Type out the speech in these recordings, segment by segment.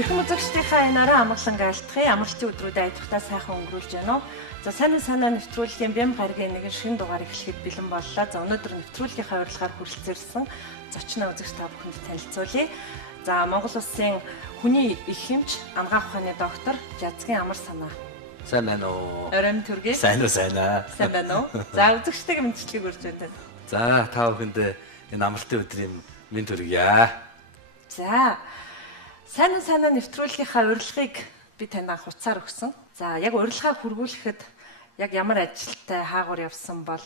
Эрхэм үзэгчдийнхээ энаараа амгалан гаалтхын амралтын өдрүүдэд айдахтаа сайхан өнгөрүүлж байна уу? За санаа нэвтрүүлгийн бям гарагийн нэгэн шинэ дугаар эхлэхэд бэлэн боллоо. За өнөөдөр нэвтрүүлгийнхаа урилгаар хүрэлцээрсэн зочноо үзэгч та бүхэнд танилцуулъя. За Монгол Улсын хүний их эмч анагаах ухааны доктор Жазгийн амар санаа. Сайн байна уу? Оройн төргий. Сайн уу, сайн аа. Сайн байна уу? За үзэгчтэйг мэдчилгээг урьж байна. За та бүхэнд энэ амралтын өдрийн мэнд хүргье. За санаа нэвтрүүлгийнхаа урилгыг би танд анх уцаар өгсөн. За яг урилгаа хүргүүлэхэд яг ямар ажилтай хаагур явсан бол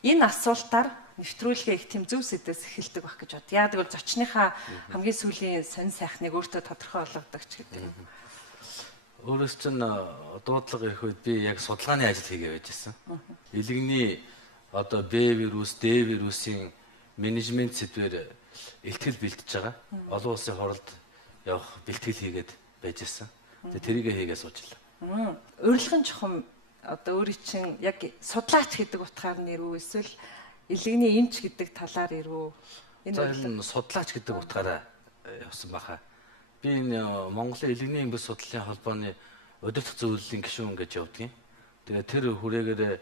энэ асуултаар нэвтрүүлгээ их тийм зөв сэдвээс эхэлдэг байх гэж бод. Яг тэгвэл зочныхаа хамгийн сүүлийн сонин сайхныг өөртөө тодорхой болгодог ч гэдэг. Өөрөөс чинь дуудлага ирэх үед би яг судалгааны ажил хийгээ байжсэн. Илэгний одоо Б вирус, Д вирусын менежмент сэдвээр илтгэл бэлтэж байгаа. Олон улсын хуралд явах бэлтгэл хийгээд байжсэн. Тэгээ тэрийгэ хийгээ суучлаа. Урилгын чухам одоо өөрийн чинь яг судлаач гэдэг утгаар нэрүү эсвэл илэгний эмч гэдэг талаар ирүү. Энэ судлаач гэдэг утгаараа явсан баха. Би энэ Монголын илэгний эмбэс судлалын холбооны удирдах зөвлөлийн гишүүн гэж явдгийн. Тэгээ тэр хүрээгээр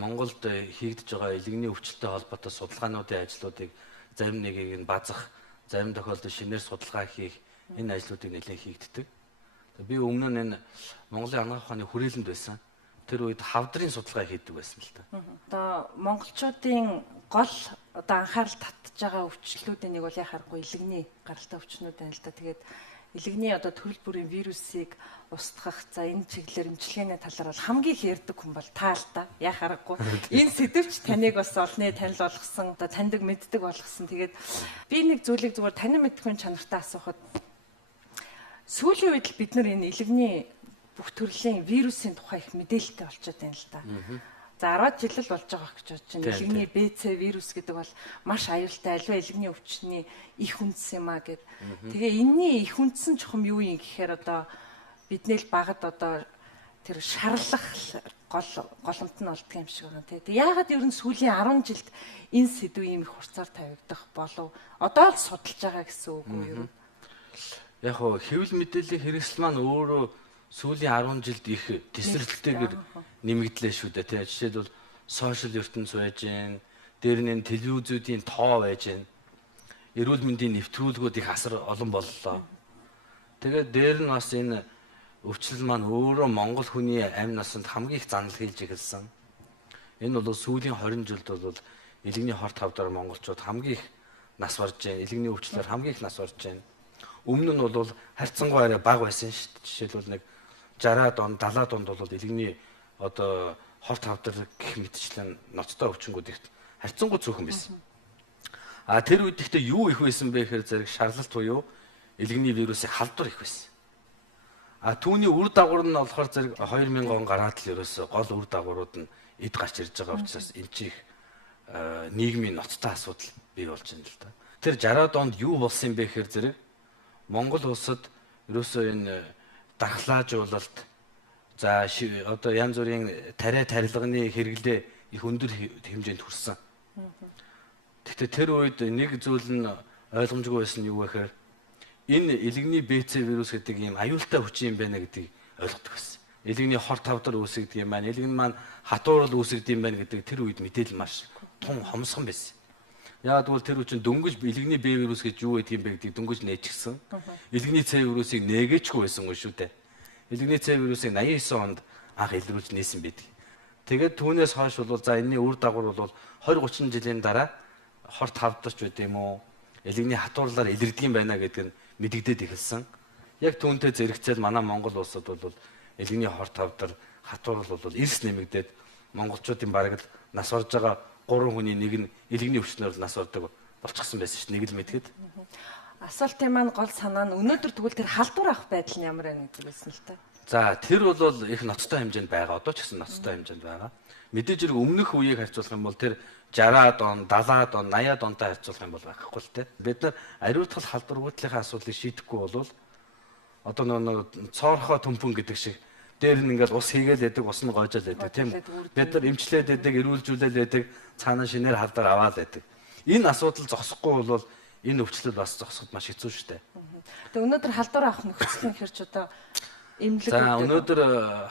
Монголд хийгдэж байгаа илэгний өвчлөлтэй холбоотой судалгаануудын ажлуудыг зарим нэгийг нь базах, зарим тохиолдолд шинээр судалгаа хийх энэ ажлуудыг нэлээд хийгддэг. Би өмнө нь энэ Монголын анагаах ухааны хүрээлэнд байсан. Тэр үед хавдрын судалгаа хийдэг байсан л та. Одоо монголчуудын гол одоо анхаарал татж байгаа өвчлөлүүдийн нэг бол яхахгүй илэгний гаралтай өвчнүүд байна л да. Тэгээд илэгний одоо төрөл бүрийн вирусыг устгах за энэ чиглэлээр эмчилгээний талаар бол хамгийн их ярьдаг хүн бол та л та. Яа харахгүй. Энэ сэдвч таныг бас олны танил болгосон, одоо таньдаг мэддэг болгосон. Тэгээд би нэг зүйлийг зүгээр танин мэдхэн чанартай асуухад сүүлийн үед бид нар энэ илэгний бүх төрлийн вирусын тухай их мэдээлэлтэй болчиход байна л да. За 10 жил л болж байгаа гэж бодож байна. Илэгний БЦ вирус гэдэг бол маш аюултай аливаа илэгний өвчтний их үндэс юм а гэд. Тэгээ энэний их үндэс нь чухам юу юм гэхээр одоо бидний л багад одоо тэр шарлах голомт нь болдго юм шиг байна тий. Тэгээ яагаад ер нь сүүлийн 10 жилд энэ сэдв ийм их хурцаар тавигдах болов? Одоо л судалж байгаа гэсэн үг үү юу? Яг хөө хэвлэл мэдээллийн хэрэгсэл маань өөрөө сүүлийн 10 жилд их тесрэлтэйгээр нэмэгдлээ шүү дээ тий. Жишээлбэл сошиал ертөнц байж гэн, дээр нь телевизүүдийн тоо байж гэн. Эрүүл мэндийн нэвтрүүлгүүд их асар олон боллоо. Тэгээд дээр нь бас энэ өвчлөл маань өөрөө Монгол хүний амь насанд хамгийн их занал хийлж эхэлсэн. Энэ бол сүүлийн 20 жилд бол илэгний хорт хавдар монголчууд хамгийн их нас барж гэн, илэгний өвчлөлөөр хамгийн их нас барж гэн. Өмнө нь бол харьцангуй арай бага байсан шүү дээ. Жишээлбэл нэг 60-аад он, 70-аад онд бол илэгний одоо хорт хавдар гэх мэтчлэн ноцтой өвчнгүүд их харьцангуй цөөхөн байсан. А тэр үед ихтэй юу их байсан бэ гэхээр зэрэг шарлалт буюу илэгний вирусын халдвар их байсан. А түүний үр дагавар нь болохоор зэрэг 2000 он гараад л ерөөсө гол үр дагаврууд нь эд гарч ирж байгаа учраас энэ чих нийгмийн ноцтой асуудал бий болж байна л да. Тэр 60-аад онд юу болсон бэ гэхээр зэрэг Монгол улсад ерөөсөө энэ дархлаажуулалт за одоо янз бүрийн тарилганы хэрэглээ их өндөр хэмжээнд хүрсэн. Гэхдээ тэр үед нэг зүйл нь ойлгомжгүй байсан юу гэхээр энэ илэгний БЦ вирус гэдэг ийм аюултай хүчин юм байна гэдгийг ойлгодог байсан. Илэгний хорт хавдар үүсгдэг юм байна. Илэгний маань хатуурал үүсгдэг юм байна гэдэг тэр үед мэдээлэл маш тун хомсгон байсан. Яагаад гэвэл тэр үчин дөнгөж илэгний Б вирус гэж юу гэдэг юм бэ гэдгийг дөнгөж нээчихсэн. Илэгний С вирусыг нээгээчгүй байсан юм шүү дээ. Илэгний С вирусыг 89 онд анх илрүүлж нээсэн байдаг. Тэгээд түүнээс хойш бол за энэний үр дагавар бол 20-30 жилийн дараа хорт хавдарч байд юм уу? Илэгний хатуурлаар илэрдэг юм байна гэдэг нь мэдэгдээд эхэлсэн. Яг түүнтэй зэрэгцээл манай Монгол улсад бол илэгний хорт хавдар хатуурал бол эрс нэмэгдээд монголчуудын бараг л нас орж байгаа 3 хүний нэг нь илэгний өвчнөөр нас ордог болчихсон байсан шүү дээ. Нэг л мэдгээд. Асуултын маань гол санаа нь өнөөдөр тэгвэл тэр халдвар авах байдал нь ямар байна гэдэг байсан л та. За тэр бол их ноцтой хэмжээнд байгаа. Одоо ч гэсэн ноцтой хэмжээнд байгаа. Мэдээж хэрэг өмнөх үеийг харьцуулах юм бол тэр 60-аад он, 70-аад он, 80-аад онтой харьцуулах юм бол байхгүй л те. Бид нар ариутгал халдваргуудлынхаа асуудлыг шийдэхгүй бол одоо нөгөө цоорхоо төмпөн гэдэг шиг дээр нь ингээд ус хийгээл яадаг, ус нь гоожол яадаг тийм. Бид нар эмчлээд яадаг, эрүүлжүүлэл яадаг, цаана шинээр халдвар аваад яадаг. Энэ асуудал зогсохгүй бол энэ өвчлөл бас зогсоход маш хэцүү шүү дээ. Тэгээ өнөөдөр халдвар авах нөхцөл нь хэрч одоо эмнэлэг. За өнөөдөр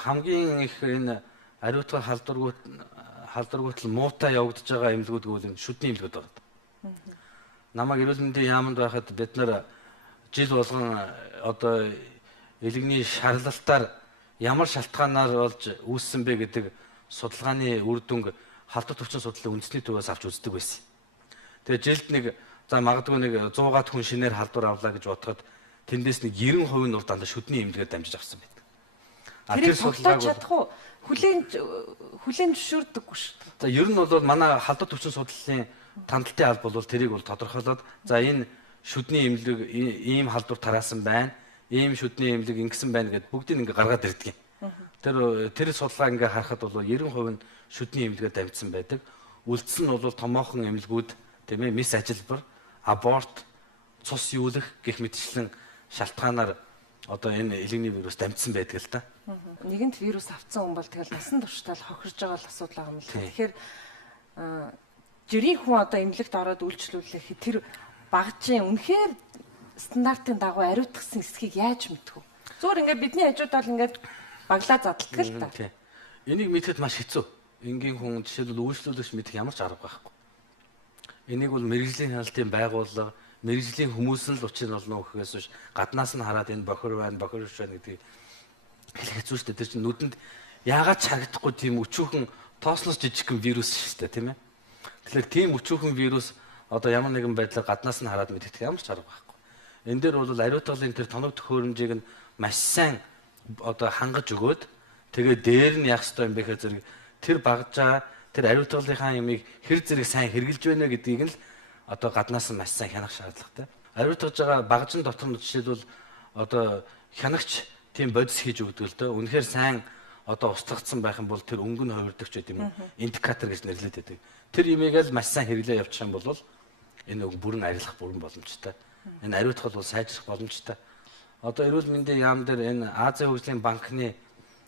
хамгийн их энэ ариутгах халдваргуут муутай явагдаж байгаа эмнэлгүүд гэвэл энэ шүдний эмнэлгүүд байна. Намайг эрүүл мэндийн яамд байхад бид нар жил болгон одоо элэгний шарлалтаар ямар шалтгаанаар болж үүссэн бэ гэдэг судалгааны үр дүнг халдвар төвчин судлалын үндэсний төвөөс авч үздэг байсан. Тэгээ жилд нэг за магадгүй нэг 100-аад хүн шинээр халдвар авлаа гэж бодоход тэндээс нэг 90% нь бол дандаа шүдний эмнэлгээр дамжиж авсан байдаг. Тэр судалгааг чадах уу? Хүлээн зөвшөөрдөггүй шүү дээ. За ер нь бол манай халдвар төвчин судлалын тандалтын алба бол тэрийг бол тодорхойлоод за энэ шүдний эмнэлэг ийм халдвар тараасан байна. Ийм шүдний эмнэлэг ингэсэн байна гэдээ бүгдийг ингээ гаргаад ирдэг юм. Тэр судалгаа ингээ харахад бол 90% нь шүдний эмнэлгээр дамжсан байдаг. Үлдсэн нь бол томоохон эмнэлгүүд тийм ээ мис ажилбар, аборт, цус юулах гэх мэтчлэн шалтгаанаар одоо энэ элэгний вирус дамжсан байдаг л да. Нэгэнт вирус авсан хүн бол тэгэл насан туршдаа л хохирж байгаа л асуудал байгаа юм л. Тэгэхээр жирийн хүн одоо эмнэлэгт ороод үйлчлүүлэх тэр багжийн үнэхээр стандартын дагуу ариутгсан эсхийг яаж мэдэх вэ? Зүгээр ингээд бидний хажууд бол ингээд баглаа задлагдаг л та. Энийг мэдхэд маш хэцүү. Энгийн хүн жишээлбэл үйлчлүүлэгч мэдэх ямар ч арга байхгүй. Энийг бол мэрэгжлийн хяналтын байгууллага, мэрэгжлийн хүмүүс нь л учир нь олно гэхээс биш гаднаас нь хараад энэ бохир байна, бохир биш байна гэдгийг хэлэх хэцүү шүү дээ. Тэр чинь нүдэнд яагаад ч харагдахгүй тийм өчүүхэн тоослос жижигхэн вирус шүү дээ, тийм ээ. Тэгэхээр тийм өчүүхэн вирус одоо ямар нэгэн байдлаар гаднаас нь хараад мэдэх ямар ч арга байхгүй. Энэ дээр бол ариутгалын тэр тоног төхөөрөмжийг нь маш сайн одоо хангаж өгөөд тэгээ дээр нь яах ёстой юм бэ гэхээр зэрэг тэр багжаа тэр ариутгалынхаа ямыг хэр зэрэг сайн хэрэгжилж байна гэдгийг нь л одоо гаднаас нь маш сайн хянах шаардлагатай. Ариутгаж байгаа багжин дотор нь жишээлбэл одоо хянагч тийм бодис хийж өгдөг л дээ. Үнэхээр сайн одоо устгагдсан байх юм бол тэр өнгө нь хувирдагч гэдэг юм уу? Индикатор гэж нэрлэдэг байдаг. Тэр имийг л маш сайн хэрэглээ явуучих юм бол энэ бүрэн арилах бүрэн боломжтой. Энэ ариутгал бол сайжрах боломжтой. Одоо эрүүл мэндийн яам дээр энэ Азийн хөгжлийн банкны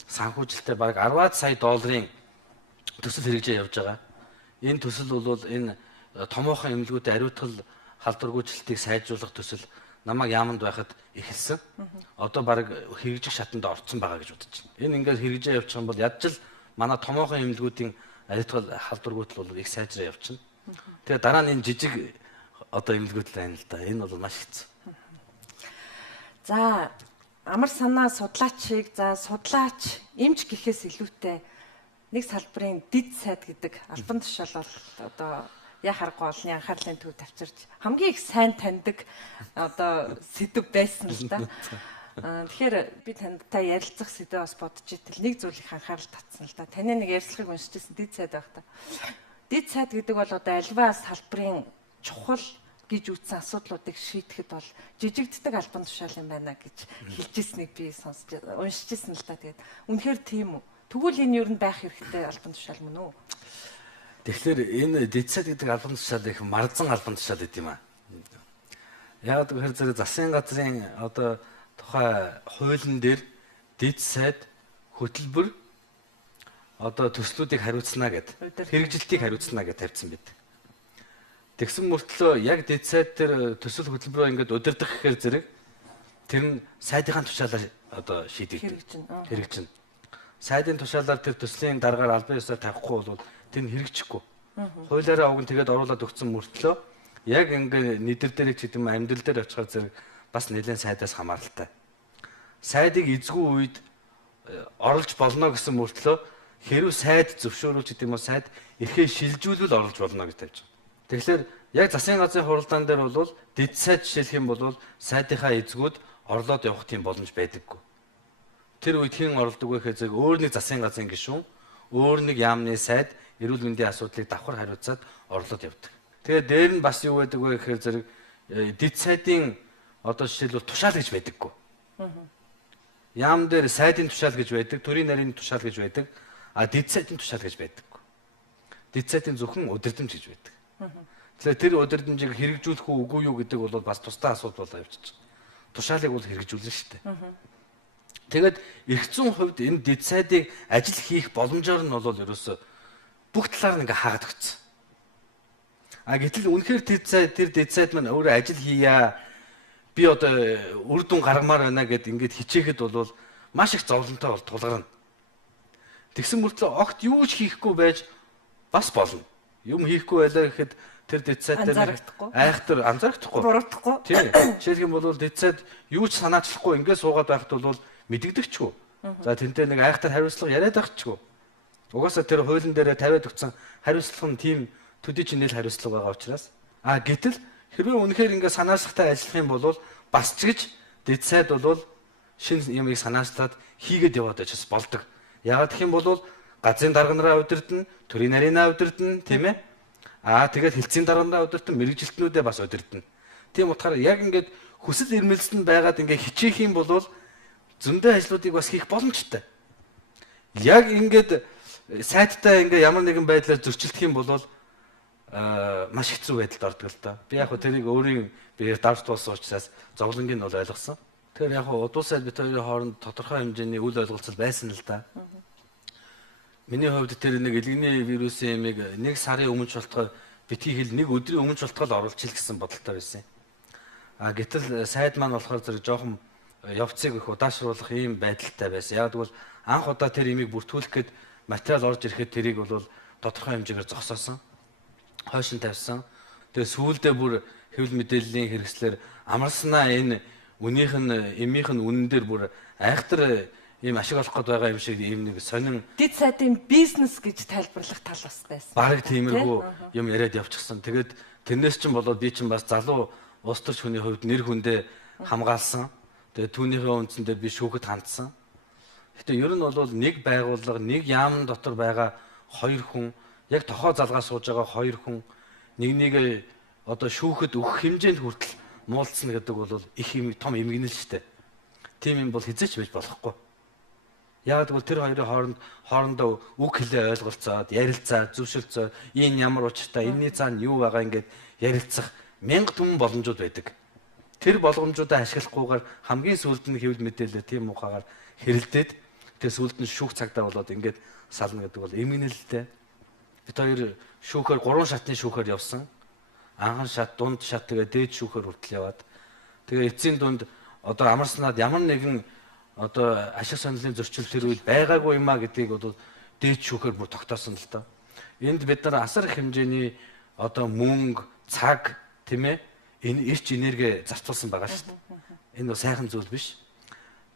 санхүүжилтээр бараг 10 сая долларын төсөл хэрэгжиж явж байгаа. Энэ төсөл бол энэ томоохон эмнэлгүүдэд ариутгал халдваргүйчлэлтийг сайжруулах төсөл намайг яамд байхад эхэлсэн. Одоо бараг хэрэгжих шатанд орцсон байгаа гэж бодож байна. Энэ ингээд хэрэгжиж явчих юм бол ядчил манай томоохон эмнэлгүүдийн ариутгал халдваргүйтэл бол их сайжраа явчихна. Тэгээ дараа нь энэ жижиг одоо эмнэлгүүд л байна л да. Энэ бол маш хэцүү. За амар санаа судлаачийг судлаач эмч гэхээс илүүтэй нэг салбарын дид сайд гэдэг албан тушаал бол одоо яа харахгүй олны анхаарлын төв тавьчирч хамгийн их сайн таньдаг одоо сэдв байсан л да. Тэгэхээр би тантай ярилцах сэдв бас бодож итэл нэг зүйл их анхаарал татсан л да. Таны нэг ярилцлагыг уншижсэн дид сайд байх та. Дид сайд гэдэг бол одоо альва салбарын чухал гэж үзсэн асуудлуудыг шийдэхэд бол жижигддэг албан тушаал юм байна гэж хэлжсэнийг би сонсч уншижсэн л да. Тэгээд үнэхээр тийм үү? Тэгвэл энэ юу н байх хэрэгтэй албан тушаал мөн үү? Тэгэхээр энэ дид сайд гэдэг албан тушаал их марзан албан тушаал гэдэг юм аа. Яг тэгэхээр зэрэг засгийн газрын одоо тухай хуулийн дээр дид сайд хөтөлбөр одоо төслүүдийг хариуцна гэдэг хэрэгжилтийг хариуцна гэж тавьсан байдаг. Тэгсэн мөртлөө яг дид сайд тэр төсөл хөтөлбөрөө ингээд удирдах гэхээр зэрэг тэр нь сайдынхаа тушаалаар одоо шийдэгдэх. Хэрэгжинэ. Сайдын тушаалаар тэр төслийн дараагаар албан ёсоор тавихгүй бол тэр нь хэрэгжихгүй. Хуулиараа уг нь тэгээд оруулаад өгсөн мөртлөө яг ингээд нийтэр дээр ч гэдэм амьдрал дээр очихоор зэрэг бас нэлээд сайдаас хамааралтай. Сайдыг эзгүй үед оруулж болно гэсэн мөртлөө хэрв сайд зөвшөөрүүлж гэдэм үү сайд эрхээ шилжүүлвэл оруулж болно гэж тавьж байгаа. Тэгэхээр яг засгийн газрын хуралдаан дээр бол дид сайд жишээлх юм бол сайдынхаа эзгүүд орлоод явах тийм боломж байдаггүй. Тэр үед хэн оролдог вэ гэхээр зэрэг өөр нэг засгийн газрын гишүүн, өөр нэг яамны сайд эрүүл мэндийн асуудлыг давхар хариуцаад орлоод явдаг. Тэгээд дээр нь бас юу байдаг вэ гэхээр зэрэг дид сайдын одоо жишээлбэл тушаал гэж байдаггүй. Яам дээр сайдын тушаал гэж байдаг, төрийн нарийн тушаал гэж байдаг, дид сайдын тушаал гэж байдаггүй. Дид сайдын зөвхөн удирдамж гэж байдаг. Тэгэхээр тэр удирдамжийг хэрэгжүүлэх үгүй юу гэдэг бол бас тусдаа асуудал болоо явчихж байна. Тушаалыг бол хэрэгжүүлнэ шүү дээ. Тэгээд эрх зүйн хувьд энэ дид сайдыг ажил хийх боломжоор нь бол ерөөсө бүх талаар нь ингээ хаагаад өгсөн. Гэтэл үнэхээр тэр дизайд маань өөрөө ажил хийя. Би одоо үр дүн гаргамаар байна гэд ингээд хичээхэд бол маш их зовлонтой бол тулгарна. Тэгсэн мөртлөө огт юу ч хийхгүй байж бас болно. Юм хийхгүй байлаа гэхэд тэр дизайд дээр айхтар анзаардахгүй. Буруудахгүй. Тийм. Жишээлх юм бол дизайд юу ч санаачлахгүй ингээд суугаад байхад бол мэдэгдэхчгүй. За тэнтэй нэг айхтар хариуцлага яриад байхчгүй. Угаасаа тэр хуулийн дээр тавиад өгсөн хариуцлага нь тийм төдий чинэл хариуцлага байгаа учраас гэтэл хэрвээ үнэхээр ингээд санаачлахтай ажиллах юм бол бас ч гэж дизайд бол шинэ юмыг санаачлаад хийгээд яваад байж болдог. Яагаад гэх юм бол газрын дарга нараа удирдна, төрийн нарийнаа удирдна, тийм ээ. Тэгээд хэлцийн дарганаа удирдна, мэрэгжилтнүүдээ бас удирдна. Тийм утгаараа яг ингээд хүсэл эрмэлзэл нь байгаад ингээд хичээх юм бол зөндөө ажлуудыг бас хийх боломжтой. Яг ингээд сайттай ингээ ямар нэгэн байдлаар зөрчилдөх юм бол маш хэцүү байдалд ордог л да. Би яг хөө тэрийг өөрийн биеэр давж туулсан учраас зовлонгийн нь бол ойлгосон. Тэгэхээр яг хөө удуу сайд бит хоёрын хооронд тодорхой хэмжээний үл ойлголцол байсан л да. Миний хувьд тэр нэг элэгний вирусын ямиг нэг сарын өмнө шалтгаан битгий хэл нэг өдрийн өмнө шалтгаал оруулж ил гэсэн бодолтой байсан. Гэтэл сайд маань болохоор зэрэг жоохон явцыг их удаашруулах ийм байдалтай байсан. Яг тэгвэл анх удаа тэр ямиг бүртгүүлэх гээд материал орж ирэхэд тэрийг бол тодорхой хэмжээгээр зогсоосон. Хойшин тавьсан. Тэгээ сүүлдээ бүр хэвлэл мэдээллийн хэрэгслэр амарснаа энэ үнийх нь эмийнх нь үнэн дээр бүр айхтар ийм ашиг олох гээд байгаа юм шиг ийм нэг сонин дид сайдын бизнес гэж тайлбарлах тал бас байсан. Бараг тиймэрхүү юм яриад явчихсан. Тэгээд тэрнээс ч болоод би ч бас залуу улс төрч хүний хувьд нэр хүндээ хамгаалсан. Тэгээд түүнийхээ үндсэндээ би шүүхэд хандсан. Гэтэ ер нь бол нэг байгууллага, нэг яамн дотор байгаа хоёр хүн, яг тохоо залгаа сууж байгаа хоёр хүн нэг одоо шүүхэд өгөх хэмжээнд хүртэл муулцсан гэдэг бол их юм том эмгэнэл шүү дээ. Тийм юм бол хизээч байж болохгүй. Яг бол тэр хоёрын хоорондоо үг хэлээ ойлголцоод, ярилцаад, зөвшөлдсөө, энэ ямар учиртай, энэний цаана юу байгаа ингээд ярилцах мянга түмэн боломжууд байдаг. Тэр боломжуудаа ашиглахгүйгээр хамгийн сүүлд нь хэвлэл мэдээлэл тийм ухаагаар хэрэлдээд тэгээ сүүлд нь шүүх цагтаа болоод ингээд сална гэдэг бол эмгэнэлтэй. Бид хоёр шүүхээр 3 шатны шүүхээр явсан. Анхан шат, дунд шат тэгээ дээд шүүхээр хүртэл яваад. Тэгээ эцсийн дунд одоо амарснаад ямар нэгэн одоо ашиг сонирхлын зөрчил тэр үед байгаагүй юмаа гэдгийг бол дээд шүүхээр бүр тогтоосон л доо. Энд бид нар асар их хэмжээний одоо мөнгө, цаг, тийм ээ, энэ эрч энерги зарцуулсан байгаа шүү дээ. Энэ бол сайхан зүйл биш.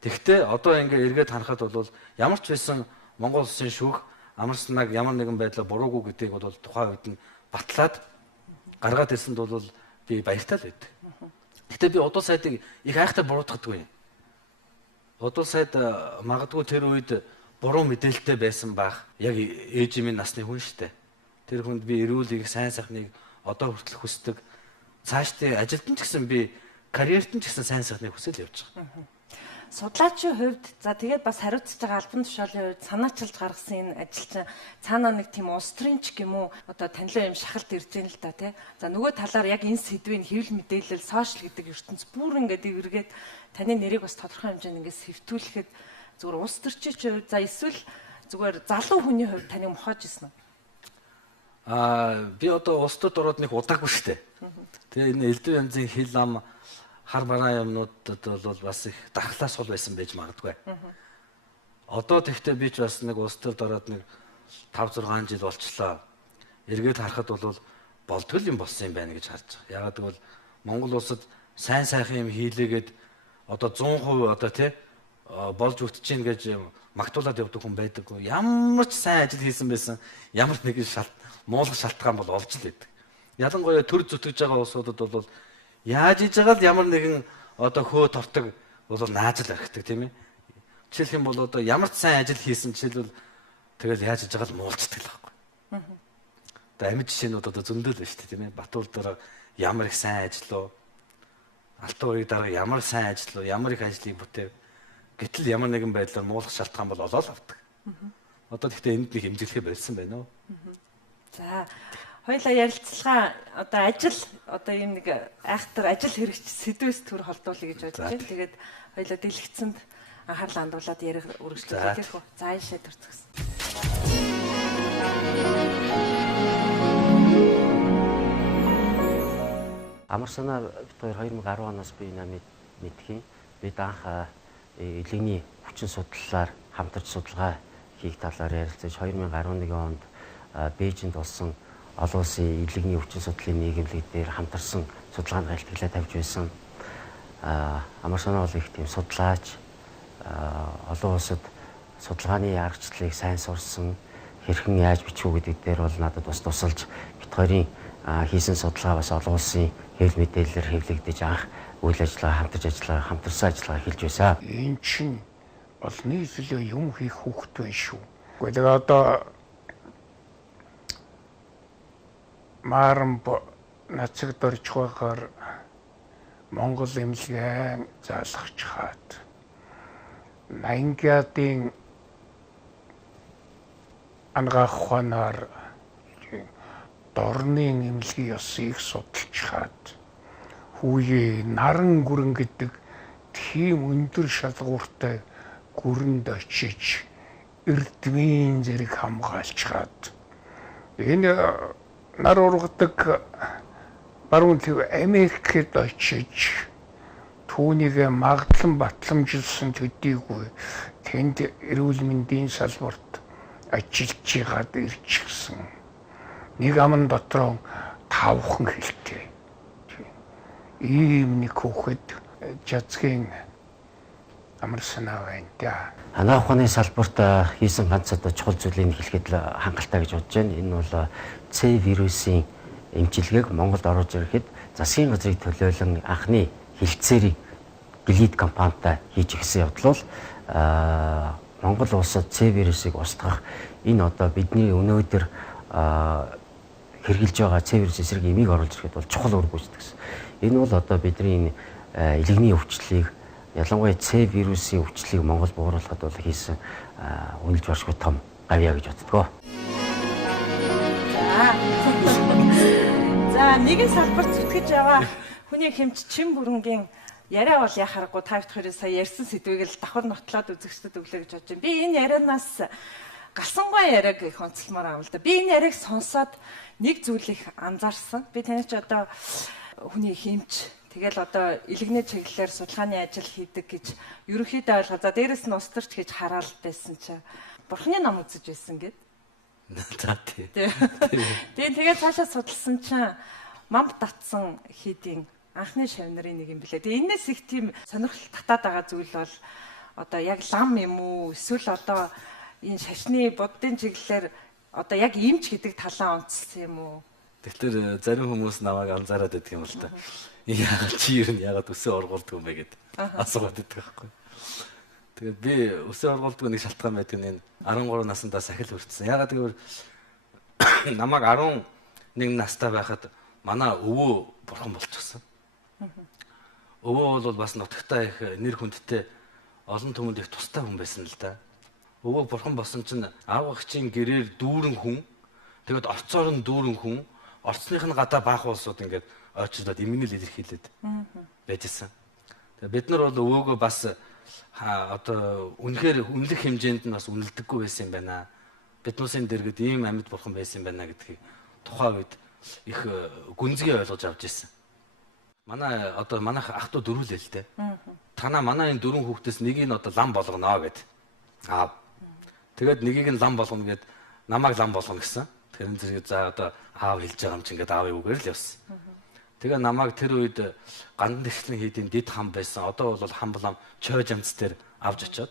Тэгвэл одоо ингээ эргээд харахад бол ямар ч байсан Монгол улсын шүүх амарснаг ямар нэгэн байдлаар буруугүй гэдгийг бол тухайн үед нь батлаад гаргаад ирсэнд бол би баяртай л байдаг. Гэтэ би удуу сайдыг их айхтар буруутгадаггүй. Удуу сайд магадгүй тэр үед буруу мэдээлэлтэй байсан бах. Яг ээж минь насны хүн шүү дээ. Тэр хүнд би эрүүл их сайн сайхныг одоо хүртэл хүсдэг. Цаашдын ажилд нь ч гэсэн би карьерт нь ч гэсэн сайн сайхныг хүсэл явж байгаа. Судлаачийн хувьд за тэгээд бас хариуцж байгаа албан тушаалын хувьд санаачилж гаргасан энэ ажил чинь цаанаа нэг тийм улс төрийн ч юм уу одоо танилаа юм шахалт ирж байна л да тий. За нөгөө талаар яг энэ сэдвийн хэвлэл мэдээлэл сошиал гэдэг ертөнц бүр ингээд эвэргээд таны нэрийг бас тодорхой хэмжээнд ингээд сэвтүүлэхэд зүгээр улс төрчийн хувьд за эсвэл зүгээр залуу хүний хувьд таныг мохоож ирсэн үү? Би одоо улс төрд ороод нэг удаагүй шүү дээ. Тэгээ энэ элдв янзын хил ам хар бараа юмнуудад бол бас их дархлаа сул байсан байж магадгүй. Одоо тэгтээ би ч бас нэг улс төрд ороод нэг 5-6 жил болчлоо. Эргээд харахад бол болтгол юм болсон юм байна гэж харж байгаа. Ягаад гэвэл Монгол улсад сайн сайхан юм хийлээгээд одоо 100% одоо тий болж үтж чинь гэж магтуулаад явдаг хүн байдаггүй. Ямар ч сайн ажил хийсэн байсан ямар нэгэн муулах шалтгаан бол олж л байдаг. Ялангуяа төр зүтгэж байгаа улсуудад бол яаж хийж байгаа л ямар нэгэн одоо хөө тортог бол нааж л архидаг тийм ээ. Жишээлх юм бол одоо ямар ч сайн ажил хийсэн жишээлбэл тэгэл яаж хийж байгаа л муулцдаг л байхгүй. Одоо амьд жишээнүүд одоо зөндөл байна шүү дээ тийм ээ. Батуул дээр ямар их сайн ажиллав. Алтан уурыг дараа ямар сайн ажиллав, ямар их ажлыг бүтээв. Гэтэл ямар нэгэн байдлаар муулах шалтгаан бол олоод авдаг. Одоо тэгтээ энд нэг хэмжиглэхэ болсон байна уу? За хоёлаа ярилцлага одоо ажил одоо ийм нэг айхтар ажил хэрэгч сэдвээс төр холдуулъя гэж бодож байна. Тэгээд хоёлаа дэлгэцэнд анхаарлаа хандуулаад ярих үргэлжлүүлээ тийм үү? За ийшээ төрцгсөн. Амар санаа бид 2010 оноос би намайг мэдхийн. Бид анх элэгний хүчин судлалаар хамтарч судалгаа хийх талаар ярилцаж 2011 онд Бээжинд болсон олон улсын элэгний хүчин судлалын нийгэмлэг дээр хамтарсан судалгааны галтгэлээ тавьж байсан. Амар санаа бол их тийм судлаач олон улсад судалгааны аргачлалыг сайн сурсан, хэрхэн яаж бичих үү гэдэг дээр бол надад бас тусалж бит хоёрын хийсэн судалгаа бас олон улсын хэвлэл мэдээлэлээр хэвлэгдэж анх үйл ажиллагаа хамтарсан ажиллагаа эхэлж байсан. Энэ чинь бол нийслэлөө юм хийх хүүхэд байна шүү. Гэхдээ одоо Марамб нацагд орж байгаар Монгол эмнэлгийн заалгах чаад 80-ийн ангаах ухаанаар дорны эмнэлгийн ёсыг судалж хаад хүүе наран гүрэн гэдэг тийм өндөр шалгууртай гүрэнд очиж эрдмийн зэрэг хамгаалж хаад энэ нар ургадаг баруун төв Америкт очиж түүнийг магадлан батламжилсан төдийгүй тэнд эрүүл мэндийн салбарт ажиллаж байгаад ирчихсэн. Нэг аман дотроо 5хан хэлтэй. Ийм нэг хүүхэд жацгийн амар санаа байна да. Анаах ухааны салбарт хийсэн ганц одоо чухал зүйлийг хэлэхэд л хангалттай гэж бодож байна. Энэ бол C вирусын эмчилгээг Монголд оруулж ирэхэд засгийн газрыг төлөөлөн анхны хилцээрийг Gilead компанитай хийж ирсэн явдал бол Монгол улсад C вирусыг устгах энэ одоо бидний өнөөдөр хэрэгжилж байгаа C вирус эсрэг эмийг оруулж ирэхэд бол чухал үр гүйцэтгэх гэсэн. Энэ бол одоо бидний элэгний өвчлөлийг ялангуяа C вирусын өвчлөлийг Монгол бууруулахад бол хийсэн үнэлж баршгүй том гавьяа гэж боддгоо. За нэгэн салбарт зүтгэж яваа хүний хэмж чин бүрэнгийн яриа бол яхааргүй та бүхэн сая ярьсан сэдвийг л давхар нотлоод үзэгчдэд өглөө гэж бодож байна. Би энэ ярианаас галсангүй яриаг их онцлмоор авал да. Би энэ яриаг сонсоод нэг зүйлийг анзаарсан. Би таны ч одоо хүний хэмж тэгэл одоо элэгний чиглэлээр судалгааны ажил хийдэг гэж ерөнхийдөө ойлгоо. За дээрэс нь ус төрч гэж хараал байсан чи Бурхны ном үзэж байсан гэд. За тий. Тэгээд цаашаа судалсан чинь мамп татсан хийдийн анхны шавнарын нэг юм билээ. Тэгээд энэс их тийм сонирхол татаад байгаа зүйл бол одоо яг лам юм уу эсвэл одоо энэ шашны буддын чиглэлээр одоо яг имч гэдэг талаа онцлсан юм уу? Тэгэхээр зарим хүмүүс намайг анзаараад байдаг юм л та. Яагаад чи ер нь яагаад өсөө оргуулдаг юм бэ гэд асууад байдаг байхгүй. Тэгээд би өсөө оргуулдаг нэг шалтгаан байдаг нь 13 наснда сахил хүртсэн. Яагаад гэвэл намайг 11 настай байхад манай өвөө бурхан болчихсон. Өвөө бол бас нутагтаа их нэр хүндтэй олон түмэнд их тустай хүн байсан л да. Өвөө бурхан болсон чинь аав эгчийн гэрээр дүүрэн хүн, тэгээд орцоор нь дүүрэн хүн, орцных нь гадаа баах улсууд ингээд ойчлоод эмгэнэл илэрхийлээд байжсэн. Тэгээд бид нар бол өвөөгөө бас одоо үнэхээр үнэлэх хэмжээнд нь бас үнэлдэггүй байсан юм байна. Биднуусын дэргэд ийм амьд бурхан байсан юм байна гэдгийг тухайн үед их гүнзгий ойлгож авч ирсэн. Манайх ах トゥ дөрвөлээ л дээ. Танаа манай энэ дөрвөн хүүхдээс нэгийг нь одоо лам болгоно гэд. Тэгээд нэгийг нь лам болгоно гэд намайг лам болгоно гэсэн. Тэгэхээр энэ зэрэг за одоо аав хэлж байгаа юм чи ингээд аавын үгээр л явсан. Тэгээ намайг тэр үед гандан дэвшлэн хийдийн дид хам байсан. Одоо бол хам булам чойж амц дээр авч очиод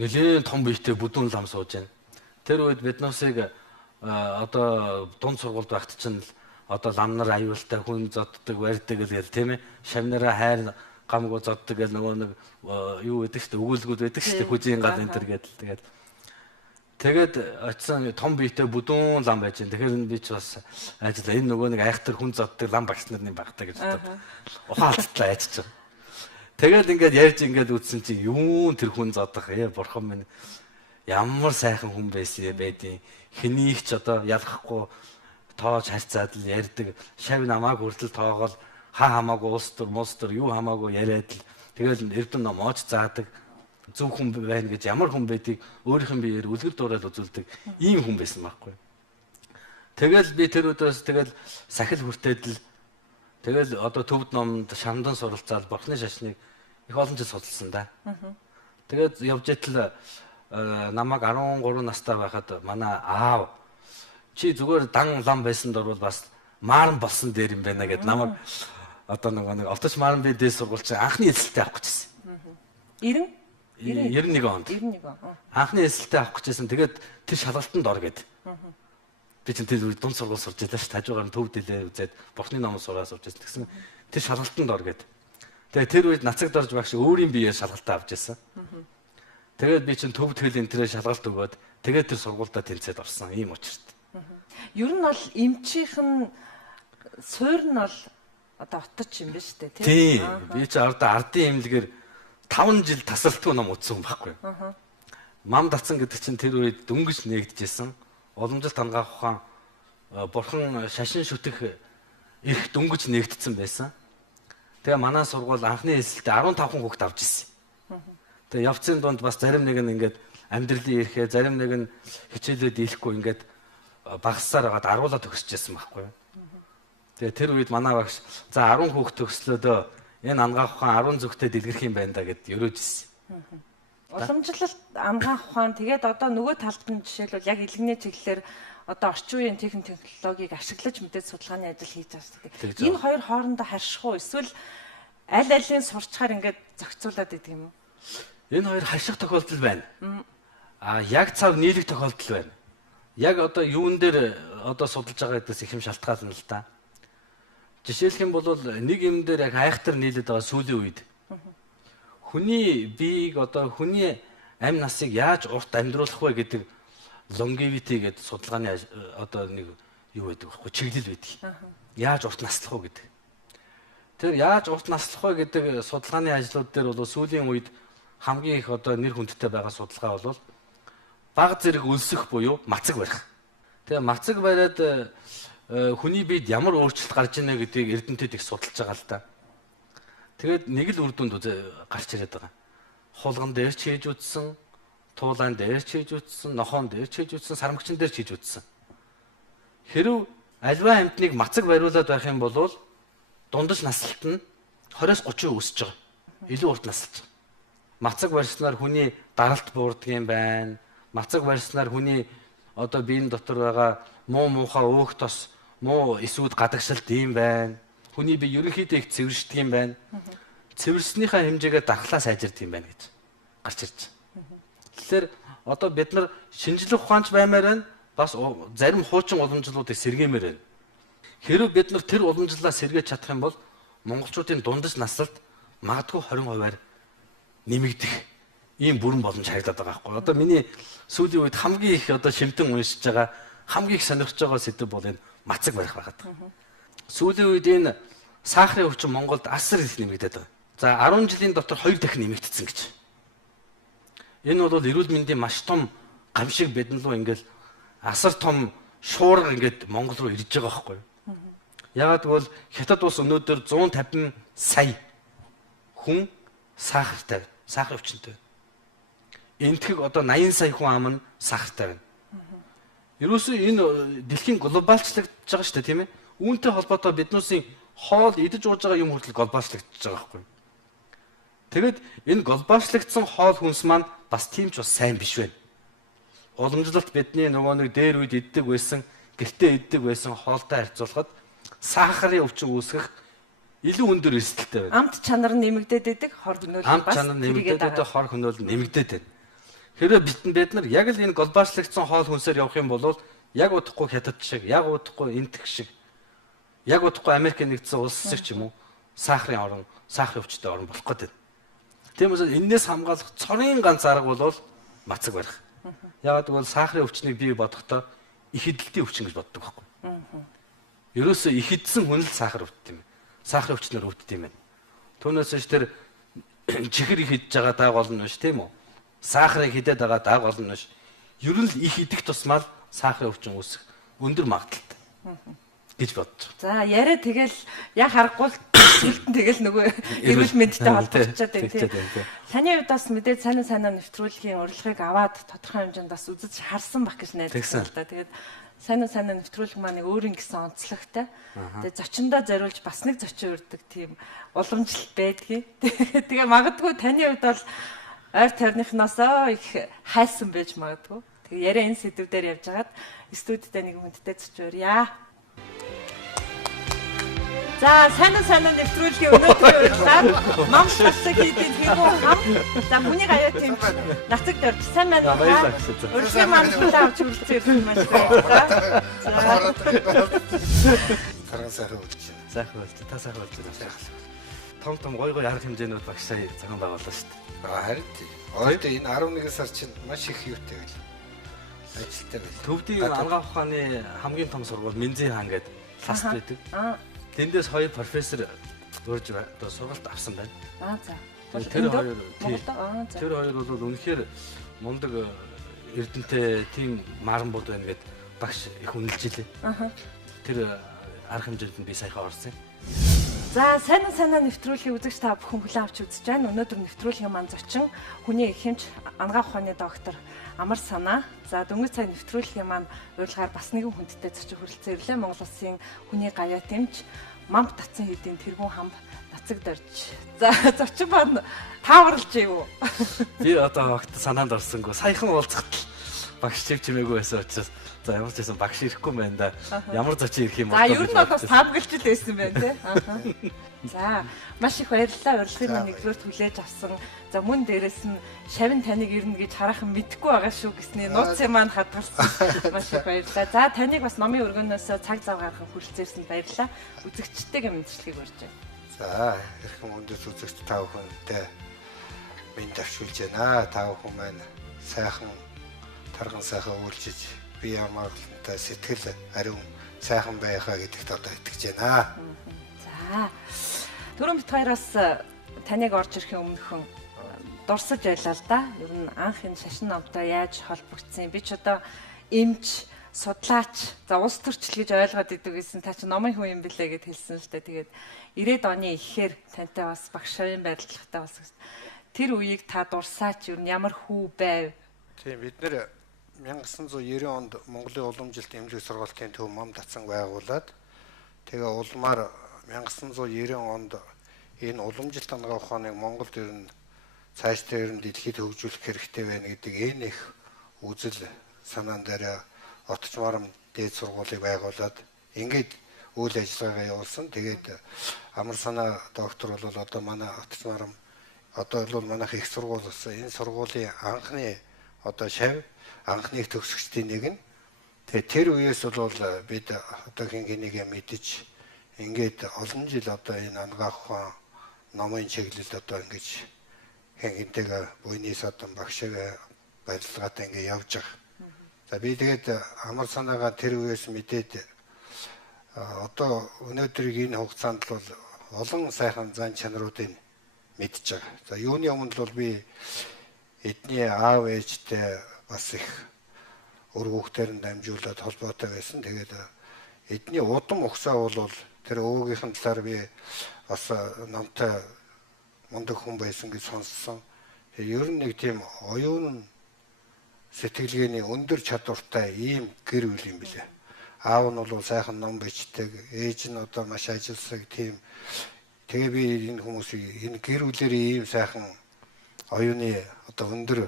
нэлээд том биетэй бүдүүн лам сууж байна. Тэр үед бидносыг одоо дунд сургуульд багт чинь одоо лам нар аюултай хүн зоддог барьдаг гэл тийм ээ. Шавнараа хайр гамгүй зоддог гэл нөгөө нэг юу гэдэг чинь өгүүлгүүд байдаг шүү дээ. Хүзийн гал энэ төр гэдэл тэгээд очисон том биетэй бүдүүн лам байж байна. Тэгэхээр би ч бас ажиллаа энэ нөгөө нэг айхтар хүн зоддог лам багш нарын багтаа гэж бодоод ухаалцлаа яачиж. Тэгээд ингээд ярьж ингээд үтсэн чинь юу тэр хүн зодох бурхан минь ямар сайхан хүн байсан байдیں۔ Хэнийг ч одоо ялахгүй тоож харьцаад л ярьдаг. Шав намааг хүртэл тоогоол хамаагүй улс төр мус төр юу хамаагүй яриад л тэгэл эрдэм ном оож заадаг. Зөв хүн байна гэж ямар хүн байдгийг өөрийнх нь биеэр үлгэр дуурайд үзүүлдэг ийм хүн байсан байхгүй. Тэгэл би тэр өдөөс тэгэл сахил хүртээд л Тэгэл одоо төвд номонд шамдан суралцаад бурхны шашныг их олон жил судалсан да. Тэгээд явж итэл намайг 13 настай байхад манай аав чи зүгээр дан лам байсанд орвол бас маарн болсон дээр юм байна гэд намайг одоо нэг авточ маарн бие дээс сургууль анхны эзэлтэй авах гэжсэн. 91 онд. Анхны эзэлтэй авах гэжсэн. Тэгээд тэр шалгалтанд ор гэд. Би чинь тэр үед дунд сургууль сурч байлаа ш. Хажуугаар нь төв дилээ үзээд бурхны номон сураа сурч байсан. Тэгсэн тэр шалгалтанд ор гэд. Тэгээд тэр үед нацагд орж багш өөрийн биеэр шалгалтаа авч байсан. Тэгээд би чинь төв тэгэл энэ тэрэ шалгалт өгөөд тэгээд тэр сургуультай тэнцээд орсон ийм учирт. Ер нь бол эмчийнхэн суурь нь бол одоо оточ юм байна шүү дээ тийм. Би чи одоо ардын эмнэлгээр 5 жил тасралтгүй ном үзсэн байхгүй. Мам датсан гэдэг чинь тэр үед дөнгөж нээгдэжсэн. Уламжилт ангаах ухаан бурхан шашин шүтэх их дөнгөж нээгдсэн байсан. Тэгээ манай сургууль анхны эсэлтээ 15 хүүхэд авч ирсэн. Тэгээ явцын дунд бас зарим нэг нь ингээд амьдралын ирэхээ, зарим нэг нь хичээлээ дийлэхгүй ингээд багссаар байгаад аруулаад төгсөжсэн байхгүй. Тэгээ тэр үед манай багш за 10 хүүхэд төгслөөдөө энэ ангаах ухаан 10 зүгтээ дэлгэрэх юм байна да гэд өрөөжсэн. Уламжлалт ангаах ухаан тэгээд одоо нөгөө талд нь жишээлбэл яг илгэний чиглэлээр одоо орчин үеийн технологиг ашиглаж мэдээд судалгааны ажил хийж байгаа. Энэ хоёр хоорондоо харших уу эсвэл аль алийн сурчхаар ингээд зохицуулаад идэг юм уу? Энэ хоёр харших тохиолдол байна. Яг цав нийлэх тохиолдол байна. Яг одоо юун дээр одоо судалж байгаа гэдээс их юм шалтгаална л да. Жишээлх юм бол нэг юм дээр яг айхтар нийлээд байгаа сүүлийн үед хүний биеийг одоо хүний амь насыг яаж урт амьдруулах вэ гэдэг longevity гэдэг судалгааны одоо нэг юу байдаг вэ? Чиглэл байдаг. Яаж урт наслах вэ гэдэг. Тэр яаж урт наслах вэ гэдэг судалгааны ажлууд дээр бол сүүлийн үед хамгийн их одоо нэр хүндтэй байгаа судалгаа бол баг зэрэг өлсөх буюу мацаг барих. Тэгээ мацаг бариад хүний биед ямар өөрчлөлт гарч ийнэ гэдгийг эрдэмтэд их судалж байгаа л да. Тэгээд нэг л үр дүнд гарч ирээд байгаа. Хулган дээр ч хийж үзсэн, туулайн дээр ч хийж үзсэн, нохоон дээр ч хийж үзсэн, сармагчин дээр ч хийж үзсэн. Хэрв альва амьтныг мацаг бариулаад байх юм бол дундаж наслалт нь 20-30% өсөж байгаа. Илүү урт наслж байгаа. Мацаг барьснаар хүний даралт буурдаг юм байна. Мацаг барьснаар хүний одоо биеийн дотор байгаа муу муухай өөх тос, муу эсүүд гадагшилт юм байна. Хүний бие ерөнхийдөө их цэвэршдэг юм байна. Цэвэрснийхаа хэмжээгээ дархлаа сайжирдаг юм байна гэж гарч ирж байна. Тэгэхээр одоо бид нар шинжлэх ухаанч баймаар байна. Бас зарим хуучин уламжлалуудыг сэргээмээр байна. Хэрвээ бид нар тэр уламжлалаа сэргээж чадах юм бол монголчуудын дундаж наслалт магадгүй 20%-аар нэмэгдэх ийм бүрэн боломж харагдаад байгаа байхгүй. Одоо миний сүүлийн үед хамгийн их одоо шимтэн уншиж байгаа, хамгийн их сонирхож байгаа сэдв бол энэ мацаг барих байгаад байгаа. Сүүлийн үед энэ сахарын өвчин Монголд асар их нэмэгдээд байгаа. За 10 жилийн дотор 2 дахин нэмэгдсэн гэж. Энэ бол эрүүл мэндийн маш том гамшиг бидэн рүү ингээл асар том шуурга ингээд Монгол руу ирж байгаа байхгүй. Ягаад гэвэл Хятад улс өнөөдөр 150 сая хүн сахартай, сахар өвчнөд. Энтгэг одоо 80 сая хүн ам нь сахартай байна. Ерөөсөө энэ дэлхийн глобалчлагдж байгаа шүү дээ, тийм ээ? Үүнтэй холбоотой биднүүсийн хоол идэж ууж байгаа юм хүртэл глобалчлагдж байгаа байхгүй. Тэгэд энэ глобалчлагдсан хоол хүнс маань бас тийм ч бас сайн биш байна. Уламжлалт бидний нөгөө нэг дээр үед иддэг байсан, гэртээ иддэг байсан хоолтой харьцуулахад сахарын өвчин үүсгэх илүү өндөр эрсдэлтэй байна. Амт чанар нь нэмэгдээд идэг, хор хөнөөл бас амт чанар нэмэгдээд идэг, хор хөнөөл нэмэгдээд байна. Хэрвээ бид нар яг л энэ глобалчлагдсан хоол хүнсээр явах юм бол яг удахгүй Хятад шиг, яг удахгүй Энтэх шиг, яг удахгүй Америк нэгдсэн улс шиг ч юм уу сахарын орн, сахарын өвчтэй орн болох гэдэг. Тийм учраас энэс хамгаалах цорын ганц арга бол мацаг барих. Яагаад гэвэл сахарын өвчнийг бий бодохдоо их эдэлтийн өвчин гэж боддог байхгүй. Ерөөсөө их эдсэн хүн л сахар өвддөг юм. Сахарын өвчнөр өвддөг юм байна. Түүнээс ч тэр чихэр их идж байгаа дааг болно ш тийм үү? Сахарыг хидээд байгаа дааг болно ш. Ер нь л их идэх тусмаа сахарын өвчин үүсэх өндөр магадaltaй гэж бодож байна. За яриа тэгэл яг харахгүй сүлдэн тэгэл нөгөө эрүүл мэндтэй холбогдчиход байна тийм. Таны хувьд бас мэдээд сайн нэвтрүүлгийн урилгыг аваад тодорхой хэмжээнд бас үзэж харсан баг гэж найдаж байна л да. Тэгээд сайн нэвтрүүлэг маань нэг өөр ингэсэн онцлогтой. Тэгээ зочиндоо зориулж бас нэг зочин урддаг тийм уламжлал байдгийг. Тэгээ магадгүй таны хувьд бол ойр тойрныхноосоо их хайсан байж магадгүй. Тэгээ яриа энэ сэдвээр явж хагаад студидээ нэг хүндтэй зочин урья. За сайн нэвтрүүлгийн өнөөдрийн урьдаар Момс басаг хийдэг хэрэггүй хам. За хүний гаяа тийм нацаг дөрж сайн байна. Урьдчилан маань хүлээ авч хүрэлцээ юм байна. Таран сайхан үлч. Сайхан болж та сайхан болж байна. Том гой арга хэмжээнүүд багш сая цагаан байгууллаа шүү дээ. Харин одоо энэ 11 сар чинь маш их юутай байл. Ажилтай байл. Төвдийн ангаа ухааны хамгийн том сургууль Мензийн хаан гэдэг ласт байдаг. Тэндээс хоёр профессор урьж одоо сургалт авсан байна. За. Тэр хоёр бол үнэхээр мундаг эрдэнэтэй тийм маранбууд байна гэд багш их үнэлж илээ. Тэр арга хэмжээнд нь би саяхан орсон. За сайн нэвтрүүлгийн үзэгч та бүхэн хүлээн авч үзэж байна. Өнөөдөр нэвтрүүлгийн маань зочин хүний их хэмж ангаа ухааны доктор Амар Санаа. За дөнгөж цаг нэвтрүүлгийн маань урилгаар бас нэгэн хүндтэй зочин хүрэлцэн ирлээ. Монгол Улсын хүний гаяа тэмч Мамп татсан хэдийн тэргүүн хамт нацаг дорж. За зочин маань тааварлж юу? Би одоо огт санаанд орсонгүй. Саяхан уулзахад багш чимээгүй байсан учраас за ямар ч байсан багш ирэхгүй юм байна да. Ямар зочин ирэх юм бол. За ер нь бол таамаглаж л байсан байна тий. За маш их баярлалаа. Урилгын маань нэгдүгээр хүлээж авсан. За мөн дээрэс нь шавин таныг ирнэ гэж хараахан мэдэхгүй байгаа шүү гэснээр нууцын маань хадгалсан. Маш их баярлалаа. За таныг бас номын өргөнөөс цаг зав гаргахын хүрэлцээрсэнд баярлалаа. Үзэгчтэйгээ мэдчилгээг урьж байна. За эрхэм өндөс үзэгч та бүхэндээ минь тавьшуулж байна. Та бүхэн маань сайхан тарган сайхан үйлчиж би ямартай сэтгэл ариун сайхан байхаа гэдэгт одоо итгэж байна. За түрүүн бит хоёроос таныг орж ирэхийн өмнөхөн дурсаж байлаа л да. Ер нь анх энэ шашин номтой яаж холбогдсон. Би ч одоо эмч, судлаач, за улс төрчил гэж ойлгоод идэг гэсэн та чи номын хүн юм билээ гэд хэлсэн л дээ. Тэгээд 90-ад оны ихээр тантай бас багшийн байрлалтай бас тэр үеийг та дурсаач ер нь ямар хүү байв? Тийм бид нэр 1990 онд Монголын уламжилт эмнэлэг сургалтын төв Мам татсан байгуулад тэгээ улмаар 1990 онд энэ уламжилт ангаа ухааныг Монголд ер нь цаашдаа ер нь дэлхийд хөгжүүлэх хэрэгтэй байна гэдэг энэ их үзэл санаан дээр отчмарам дээд сургуулийг байгуулад ингээд үйл ажиллагаа явуулсан. Тэгээд Амар Санаа доктор бол одоо манай отчмарам одоо бол манайх их сургууль болсон. Энэ сургуулийн анхны одоо шав анхны төгсөгчдийн нэг нь. Тэгээд тэр үеэс бол бид одоо хингэнийг мэдэж ингээд олон жил одоо энэ ангаа ухаан номын чиглэлд одоо ингэж хингэнтэйгээ буйны садан багшаа барилгаатай ингээд явж байгаа. За би тэгээд Амар Санаагаа тэр үеэс мэдээд одоо өнөөдрийг энэ хугацаанд бол олон сайхан зан чанаруудыг мэдж байгаа. За юуны өмнө бол би эдний аав ээжтэй бас их өр хүүхдээр нь дамжуулаад холбоотой байсан. Тэгээд эдний удам өгсөө бол тэр өвгийнхэн талаар би бас намтай мундаг хүн байсан гэж сонссон. Ер нь нэг тийм оюун сэтгэлгээний өндөр чадвартай ийм гэр бүл юм билээ. Аав нь бол сайхан ном бичдэг, ээж нь одоо маш ажилсаг тийм. Тэгээ би энэ хүмүүсийг энэ гэр бүлээр ийм сайхан оюуны одоо өндөр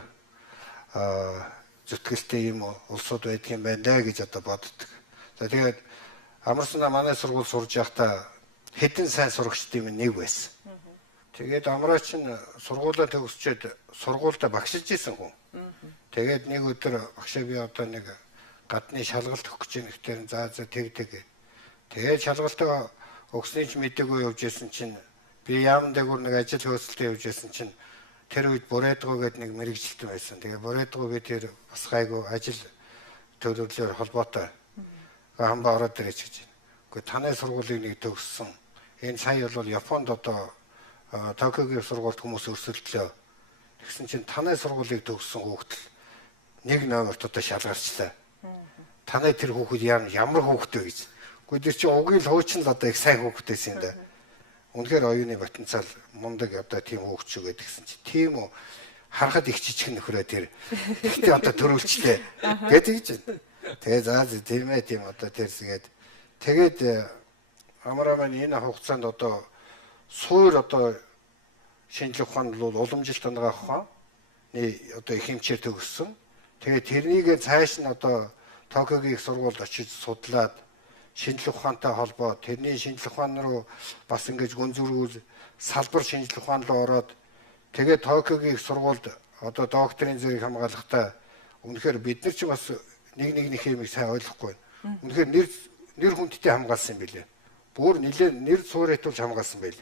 зүтгэлтэй ийм улсууд байдаг юм байна гэж одоо боддог. За тэгээд Амар Санаа манай сургууль сурж байхдаа хэдэн сайн сурагчдын нэг байсан. Тэгээд Амраа чинь сургуулаа төгсчээд сургуультай багшилж исэн хүн. Тэгээд нэг өдөр багшаа би одоо нэг гадны шалгалт өгөх гэж нэгтэр за тэг. Тэгээд шалгалтаа өгсний ч мэдээгүй явж исэн чинь би яамн дээгүүр нэг ажил хөөцөлтөд явж исэн чинь тэр үед Бурэдгоо гэдэг нэг мэрэгжилтэн байсан. Тэгээд Бурэдгоо би тэр бас гайгүй ажил төлөвлөлөөр холбоотой хамбаа ороод ирэж гэж байна. Гэхдээ таны сургуулийг нэг төгссөн. Энэ сая бол Японд одоо Токиогийн сургуульд хүмүүс өрсөлдлөө. Тэгсэн чинь таны сургуулийг төгссөн хүүхдэл нэг номерт одоо шалгарчлаа. Таны тэр хүүхэд ямар хүүхэд вэ гэж. Гэхдээ тэр чинь угийн л хуучин л одоо их сайн хүүхдээс юм да. Үнэхээр оюуны потенциал мундаг одоо тийм хүүхэд шүү гэдгсэн чинь тийм үү харахад их жижиг нөхрөө тэр. Гэхдээ одоо төрүүлчлээ гэдэг гэж байна. Тэгээ за тийм ээ тийм одоо тэрсгээд тэгээд амар маань энэ хугацаанд одоо суур одоо шинжлэх ухаанд бол уламжилт байгаа хаа. Одоо их хэмжээр төгссөн. Тэгээд тэрнийг цааш нь одоо Токиогийн их сургуульд очиж судлаад шинжлэх ухаантай холбоо тэрний шинжлэх ухаан руу бас ингэж гүнзгүүрүүл салбар шинжлэх ухаан руу ороод тэгээд Токиогийн их сургуульд одоо докторийн зэрэг хамгаалахтаа үнэхээр бид нар ч бас нэг юмыг сайн ойлгохгүй байна. Үнэхээр нэр хүндтэй хамгаалсан юм билээ. Бүр нэлээд нэр суурьтуулж хамгаалсан байл.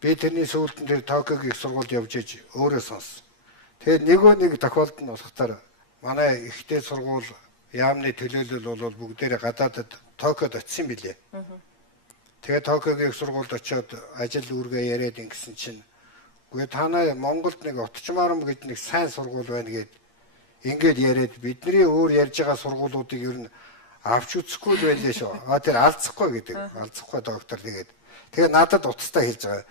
Би тэрний сүүлдэн тэр Токиогийн их сургуульд явж иж өөрөө сонссон. Тэгээд нэг тохиолдол нь болохтаар манай ихтэй сургууль яамны төлөөлөл бол бүгдээрээ гадаадад Токиод очисон билээ. Тэгээд Токиогийн их сургуульд очиод ажил үүргээ яриад ингэсэн чинь үгүй та нараа Монголд нэг отчмаар юм гэж нэг сайн сургууль байна гэд ингээд яриад бидний өөр ярьж байгаа сургуулиудыг ер нь авч үзэхгүй л байлээ шүү. Тэр алдсахгүй гэдэг. Алдсахгүй доктор тэгээд. Тэгээ надад утастай хэлж байгаа.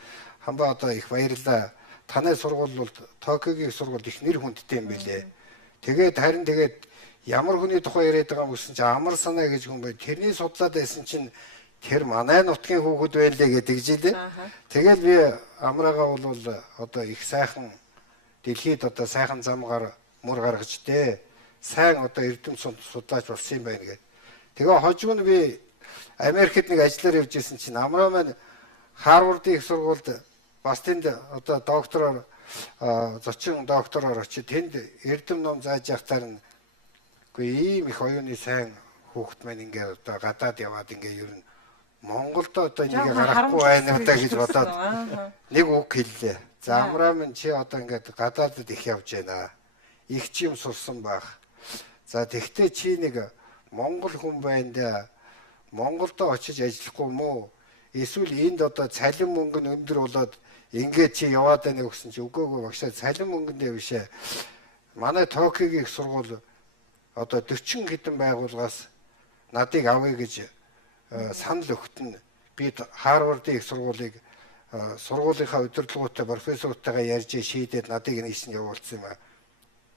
Хамбаа одоо их баярлаа. Танай сургууль бол Токиогийн сургууль их нэр хүндтэй юм билээ. Тэгээд ямар хүний тухай яриад байгаа юм гэсэн чинь амар санаа гэж хүн бай. Тэрний судлаад байсан чинь тэр манай нутгийн хүүхэд байлээ гэдэг жилээ. Тэгэл би амраагаа бол одоо их сайхан дэлхийд одоо сайхан замгаар мөр гаргаж дээ. Сайн одоо эрдэм судлаач болсон юм байна гэдэг. Тэгээ хожим нь би Америкт нэг ажиллаар явж исэн чинь амраа маань Харвардын их сургуульд бас тэнд одоо доктороор зочин доктороор очиж тэнд эрдэм ном зааж явахтаар нь үгүй ийм их оюуны сайн хүүхэд маань ингээ одоо гадаад яваад ингээ ер нь Монголд одоо нэг гарахгүй байна удаа гэж бодоод нэг үг хэллээ. За амраа минь чи одоо ингээд гадаадд их явж байна. Их ч юм сурсан байх. За тэгтээ чи нэг Монгол хүн байна да. Монголд очиж ажиллахгүй мó? Эсвэл энд одоо цалин мөнгө нь өндөр болоод ингээд чи яваад байна гэсэн чи үгүй багшаа цалин мөнгөндөө бишээ. Манай Токиогийн их сургууль одоо 40 хэдэн байгууллагаас надыг авъя гэж санал өгтөн би Харвардын их сургуулийг сургуулийнхаа удирдлагуудтай профессортойгоо ярьж шийдээд надыг нэгсэн явуулсан юм аа.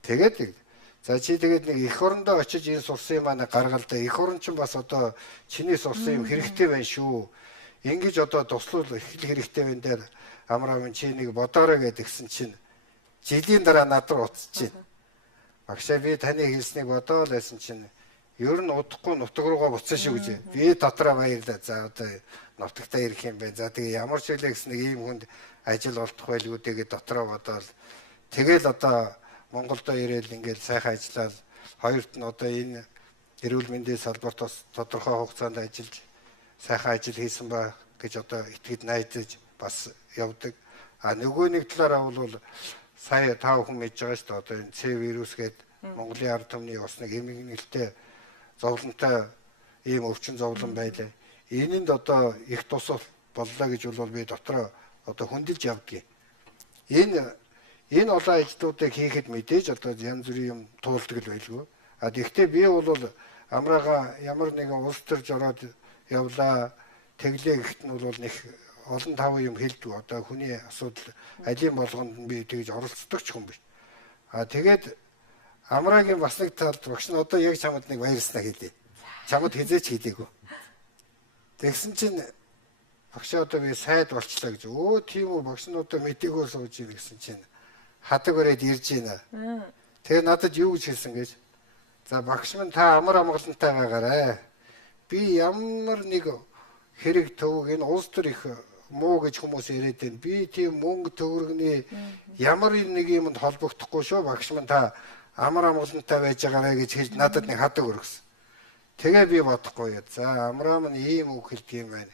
Тэгээд за чи тэгээд нэг эх орондоо очиж энэ сурсан юм аа гаргалдаа эх орон ч бас одоо чиний сурсан юм хэрэгтэй байна шүү. Ингэж одоо туслуул их хэрэгтэй байна дээр амраа минь чи нэг бодоорой гэдгсэн чинь жилийн дараа над руу уцчих чинь. Багшаа би таны хэлснийг бодоол байсан чинь ер нь удахгүй нутаг руугаа буцсан шүү гэж. Би дотроо баярлаа. За одоо нутагтаа ирэх юм байна. За тэгээ ямар ч үлээ гэсэн нэг ийм хүнд ажил олдох байлгүй тэгээд дотроо бодоол. Тэгэл одоо Монголдо ирээл ингээл сайхан ажиллаад хоёрт нь одоо энэ эрүүл мэндийн салбарт бас тодорхой хугацаанд ажиллаж сайхан ажил хийсэн ба гэж одоо итгэж найдаж бас явдаг. А нөгөө нэг талаараа бол сая тав хүн мэдж байгаа шүү дээ. Одоо энэ С вирус гэдэг Монголын ард түмний бас нэг эмгэнэлтэй зовлонтой ийм өвчин зовлон байлаа. Энэнд одоо их тусал боллоо гэж бол би дотроо одоо хүндэлж явдгийг. Энэ олон ажлуудыг хийхэд мэдээж одоо янз бүрийн юм туулдаг л байлгүй. А тэгвэл би бол амраага ямар нэгэн улс төрж ороод явлаа тэглээ гэхэд нь бол нэг олон тав юм хэлдэг. Одоо хүний асуудал алийн болгонд би тэгж оролцдог ч юм биш. А тэгээд амраагийн бас нэг талд багш нь одоо яг чамд нэг баярлснаа хэлээ. Чамд хизээч хэлээгүй. Тэгсэн чинь багш одоо би сайд болчлаа гэж. Өө тийм үү багш нь одоо мэдээгүй сууж ийн гэсэн чинь хадаг өрөөд ирж байна. Тэгээ надад юу гэж хэлсэн гэж. За багш минь та амар амгалантай байгаарай. Би ямар нэг хэрэг төвөг энэ улс төр их муу гэж хүмүүс яриад байна. Би тийм мөнгө төгрөгний ямар нэг юмд холбогдохгүй шүү. Багш минь та амар амгалантай байж байгаарай гэж хэлж надад нэг хадаг өргөсөн. Тэгээ би бодохгүй. За амраа минь ийм үг хэлдэг юм байна.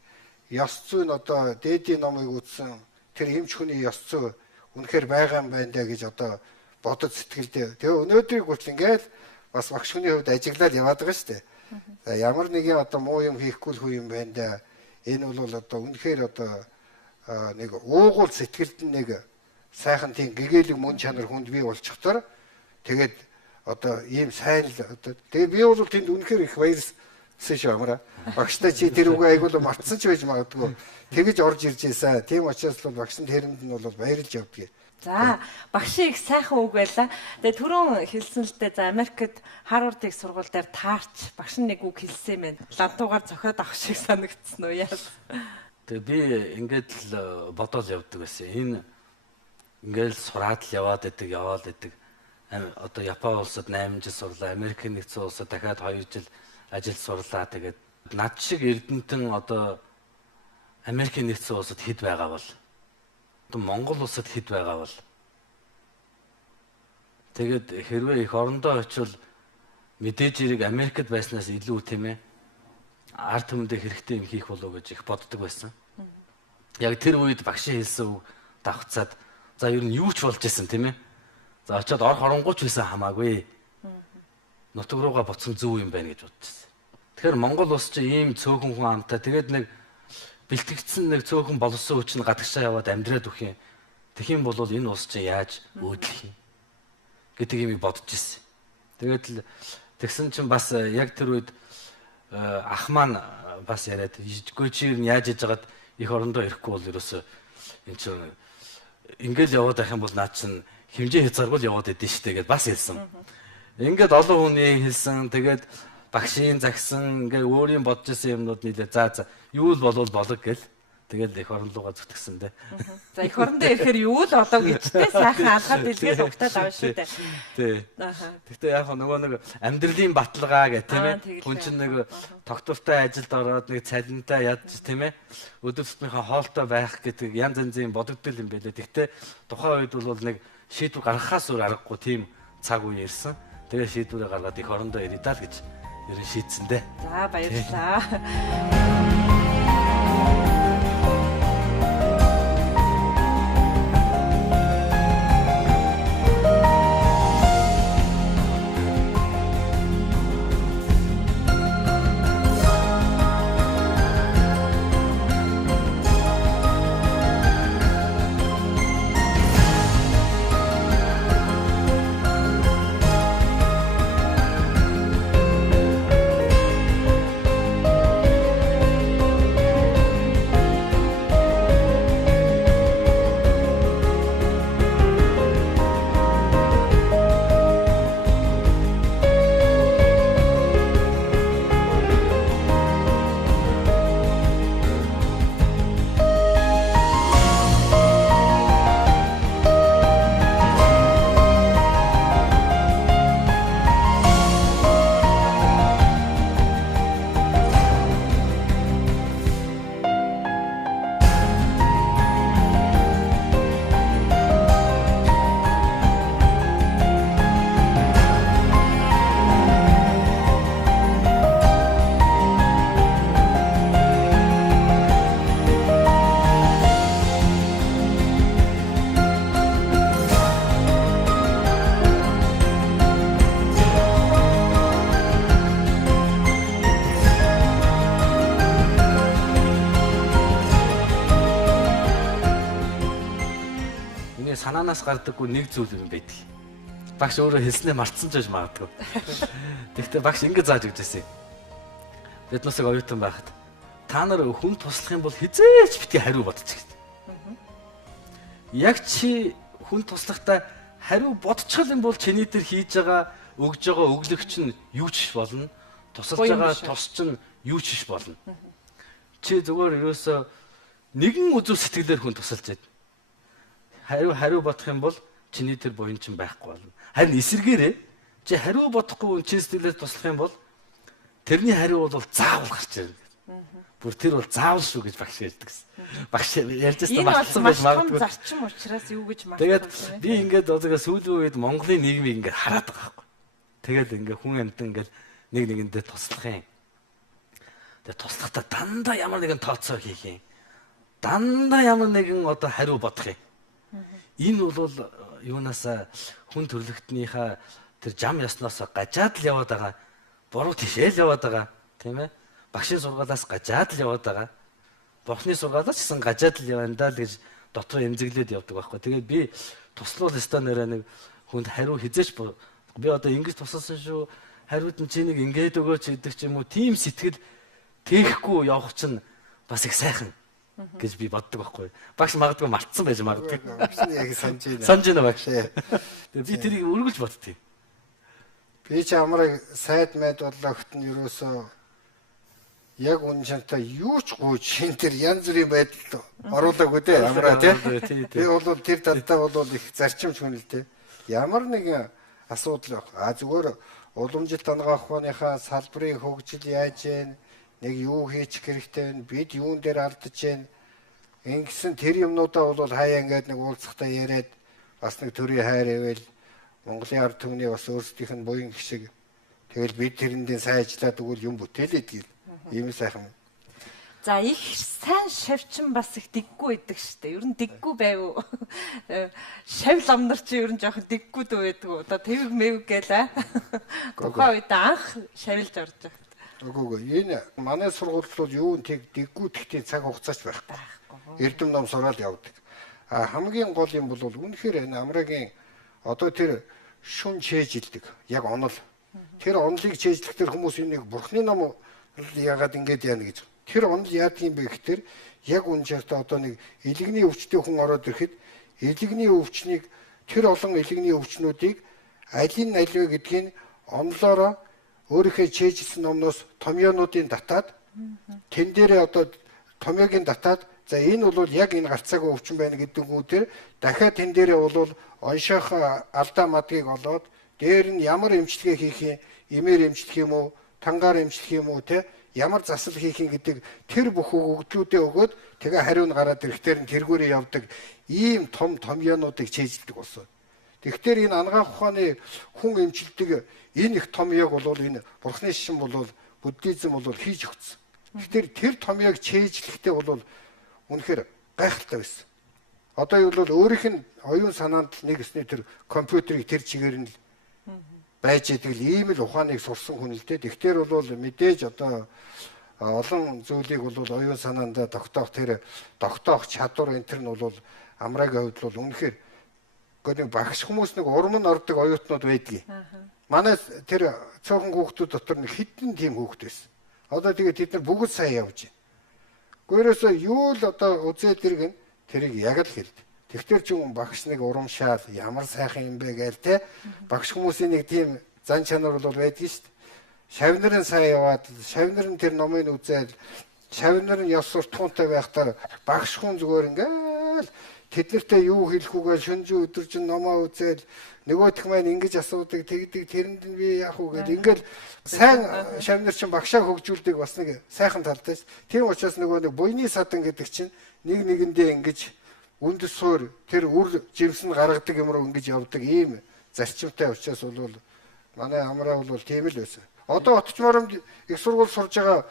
Ёс зүйн одоо дээдийн номыг үзсэн тэр эмч хүний ёс зүй үнэхээр байгаа юм байна даа гэж одоо бодож сэтгэлдээ. Тэгээ өнөөдрийг хүртэл ингээд бас багш хүний хувьд ажиглаад яваад байгаа шүү дээ. За ямар нэгэн одоо муу юм хийхгүй л хүү юм байна даа. Энэ бол одоо үнэхээр одоо нэг уугуул сэтгэлд нэг сайхан тийм гэгээлэг мөн чанар хүнд бий болчихдоор тэгээд одоо ийм сайн л одоо тэгээ би бол тэнд үнэхээр их баярлсан шүү амраа. Багштай чи тэр үгүй айгуул мартсан ч байж магадгүй. Тэгэж орж ирж ийсэн. Тийм учраас бол багшин тэрэнд нь бол баярлж явдгийг. За багшийн их сайхан үг байлаа. Тэгээ түрүүн хэлсэн л дээ за Америкт Харвардын их сургууль дээр таарч багш нэг үг хэлсэн юм байна. Лантуугаар зохиод авах шиг санагдсан уу яа. Тэгээ би ингээд л бодоод явдаг байсан. Энэ ингээд сураад л яваад идэг. Одоо Япон улсад 8 жил сурлаа, Америкийн нэгдсэн улсад дахиад 2 жил ажил сурлаа. Тэгээд над шиг эрдэмтэн одоо Америкийн нэгдсэн улсад хэд байгаа бол Монгол улсад хэд байгаа бол тэгээд хэрвээ их орондоо очивол мэдээж хэрэг Америкт байснаас илүү тийм ээ ард түмэндээ хэрэгтэй юм хийх болов уу гэж их боддог байсан. Яг тэр үед багшийн хэлсэн үг давхцаад за ер нь юу ч болж исэн тийм ээ. За очиод орох оронгуйч байсан хамаагүй. Нутаг руугаа буцсан зөв юм байна гэж бодчихсон. Тэгэхээр Монгол улс чинь ийм цөөхөн хүн амтай тэгээд нэг бэлтгэгдсэн нэг цөөхөн боловсон хүч нь гадагшаа яваад амьдраад өгөх юм. Тэгхийн бол энэ улс чинь яаж өөдлөх юм гэдэг юм бодож ирсэн. Тэгээд л тэгсэн чинь бас яг тэр үед ах маань бас яриад ижгүй чи юу яаж иж байгаад их орондоо ирэхгүй бол ерөөсөө энэ чинь ингээл яваад байх юм бол наад чинь хэмжээ хязгааргүй яваад идэв штэ гэдээ бас хэлсэн. Ингээд олон хүний хэлсэн тэгээд багшийн загсан ингээ өөрийн бодож исэн юмнууд нийлээ за юу л болов болог гэл тэгэл их орон руугаа зүтгэсэн дээ. За их орондоо ирэхээр юу л болоо гэжтэй сайхан алгаад дэлгээд угтаад авна шүү дээ. Тий. Гэхдээ яг нөгөө нэг амьдралын баталгаа гэх тийм ээ. Хүн чинь нэг тогтвортой ажилд ороод нэг цалинтай ядж тийм ээ. Өдөр тутмынхаа хоолтой байх гэдэг янз янзын бодогдол юм байлээ. Гэхдээ тухайн үед бол нэг шийдвэр гаргахаас өөр аргагүй тийм цаг үе ирсэн. Тэгээ шийдвэрээ гаргаад их орондоо ирээ даа л гэж ерөн шийдсэн дээ. За баярлалаа. санаанаас гардаггүй нэг зүйл юм байдаг. Багш өөрөө хэлснээр мартсан ч гэж магадгүй. Тэгвэл багш ингэ зааж өгч байсан. Бид нусаг оюутан байхад та нар хүн туслах юм бол хизээч битгий хариу бодчих гэдэг. Яг чи хүн туслахтаа хариу бодчих юм бол чиний дээр хийж байгаа өгж байгаа өглөгч нь юу ч болно. Тусалж байгаа тус чинь юу ч болно. Чи зүгээр ерөөсөө нэгэн үзүү сэтгэлээр хүн тусалж байд. Хариу бодох юм бол чиний тэр буян чинь байхгүй болно. Харин эсэргээрээ чи хариу бодохгүй чи сэтгэлээр туслах юм бол тэрний хариу бол заавал гарч ирнэ. Бүр тэр бол заавал шүү гэж багш ярьдаг гэсэн. Багш ярьж байсан багцсан байж магадгүй. Энэ зарчим учраас юу гэж магадгүй. Тэгээд би ингээд одоо сүүлийн үед Монголын нийгмийг ингээд хараад байгаа байхгүй. Тэгээд ингээд хүн амьтан ингээд нэг нэгэндээ туслах юм. Тэгээд туслахдаа дандаа ямар нэгэн тооцоо хийх юм. Дандаа ямар нэгэн одоо хариу бодох юм. Энэ бол юунаас хүн төрлөختнийхээ тэр жам ясноос гажаад л яваад байгаа. Буруу тишээл яваад байгаа. Тийм ээ? Багшийн сургаалаас гажаад л яваад байгаа. Бурхны сургаалаас ч гэсэн гажаад л явна даа л гэж дотор эмзэглээд явдаг байхгүй. Тэгээд би туслуул станаараа нэг хүнд хариу хизээч би одоо ингэж тусалсан шүү. Хариуд нь чи нэг ингээд өгөөч гэдэг ч юм уу. Тийм сэтгэл тээхгүй явах чинь бас их сайхан. гэж би боддог байхгүй. Багш магадгүй мартсан байж магадгүй. Багшны яг санаж байна. Санаж байна багш. Тий. Тэгээ би тэрийг өргөж бодтыг. Би ч амрыг сайд майд бодлогт нь ерөөсөө яг үнэнчэнтэй юу ч гүйж шин тэр янз бүрийн байдалд оруулаагүй дээ амраа тий. Би бол тэр талдаа бол их зарчимч хүн л дээ. Ямар нэгэн асуудал байх. Зүгээр уламжлалт дангаа ухааныхаа салбарын хөгжил яаж вэ? Нэг юу хийчих хэрэгтэй вэ? Бид юун дээр алдаж байна? Ингэсэн тэр юмнуудаа бол хаяа ингээд нэг уулзахтаа яриад бас нэг төрийн хайр ивэл Монголын ард түмний бас өөрсдийнх нь буян гэх шиг тэгэл бид тэрэндээ сайн ажиллаад өгвөл юм бүтээлээд гэл. Ийм сайхан. За их сайн шавчин бас их дэггүй байдаг штэ. Ер нь дэггүй байв. Шав лам нар чи ер нь жоохон дэггүй дөө байдаг. Одоо тэвэг мэв гэлээ. Тухайн үед анх шавилж орж байгаа. Үгүй энэ манай сургууль бол юу нэг дэггүй тэгтийн цаг хугацаач байхгүй. Эрдэм ном сураад явдаг. Хамгийн гол юм бол үнэхээр энэ амрагийн одоо тэр шүн чэйжилдэг. Яг онол. Тэр онолыг чэйжлэхдээ хүмүүс энийг бурхны ном яагаад ингэж яана гэж. Тэр онол яадаг юм бэ гэхээр яг үнэхээр одоо нэг илэгний өвчтэй хүн ороод ирэхэд илэгний өвчнийг тэр олон илэгний өвчнүүдийг аль нь аль вэ гэдгийг онлоороо өөрийнхөө чэйжилсэн номноос томьёонуудын татаад тэн дээрээ одоо томьёогийн татаад за энэ бол яг энэ гарцаагүй өвчин байна гэдэг үгээр дахиад тэн дээрээ бол оншоох алдаа мадгийг олоод дээр нь ямар эмчилгээ хийх юм, эмээр эмчлэх юм уу, тангаар эмчлэх юм уу те ямар засал хийх юм гэдэг тэр бүх өгөгдлүүдээ өгөөд тэгээ хариу нь гараад ирэхээр нь тэргүүрээ явдаг ийм том томьёонуудыг чэйжилдэг болсон. Тэгэхээр энэ анагаах ухааны хүн эмчилдэг энэ их томьёог бол энэ бурхны шишин бол буддизм бол хийж өгсөн. Тэгэхээр тэр томьёог чэйжлэхдээ бол үнэхээр гайхалтай байсан. Одоо юу бол өөрийнх нь оюун санаанд нэгэсний тэр компьютерийг тэр чигээр нь байж идэг л ийм л ухааныг сурсан хүн л дээ. Тэгэхээр бол мэдээж одоо олон зүйлийг бол оюун санаандаа тогтоох тэр тогтоох чадвар энэ төр нь бол амрагийн хувьд бол үнэхээр нэг багш хүмүүс нэг урам нь ордог оюутнууд байдгийг. Манай тэр цөөхөн хүүхдүүд дотор нэг хэдэн тийм хүүхд байсан. Одоо тэгээд тэд нар бүгд сайн явж байна. Гөрөөсөө юу л одоо үзээд иргэн тэрийг яг л хэлд. Тэгтэр ч юм багш нэг урамшаал ямар сайхан юм бэ гээл те. Багш хүмүүсийн нэг тийм зан чанар бол байдгийг шүү дээ. Шавнарын сайн яваад шавнарын тэр номыг үзээд шавнарын яс суртахуунтай байхдаа багш хүн зүгээр ингээл тэднэртэй юу хэлэх үгээр шөнжин өдөржин номоо үзээд нөгөөх маань ингэж асуудаг тэгдэг тэрэнд нь би яах вэ гэдэг ингээл сайн шавнар чинь багшаа хөгжүүлдэг бас нэг сайхан талтай ш. Тийм учраас нөгөө нэг буйны садан гэдэг чинь нэг нэгэндээ ингэж үндэс суур тэр үр жимсэн гаргадаг юм руу ингэж явдаг ийм зарчимтай учраас бол манай амраа бол тийм л байсан. Одоо отчморомд их сургууль сурж байгаа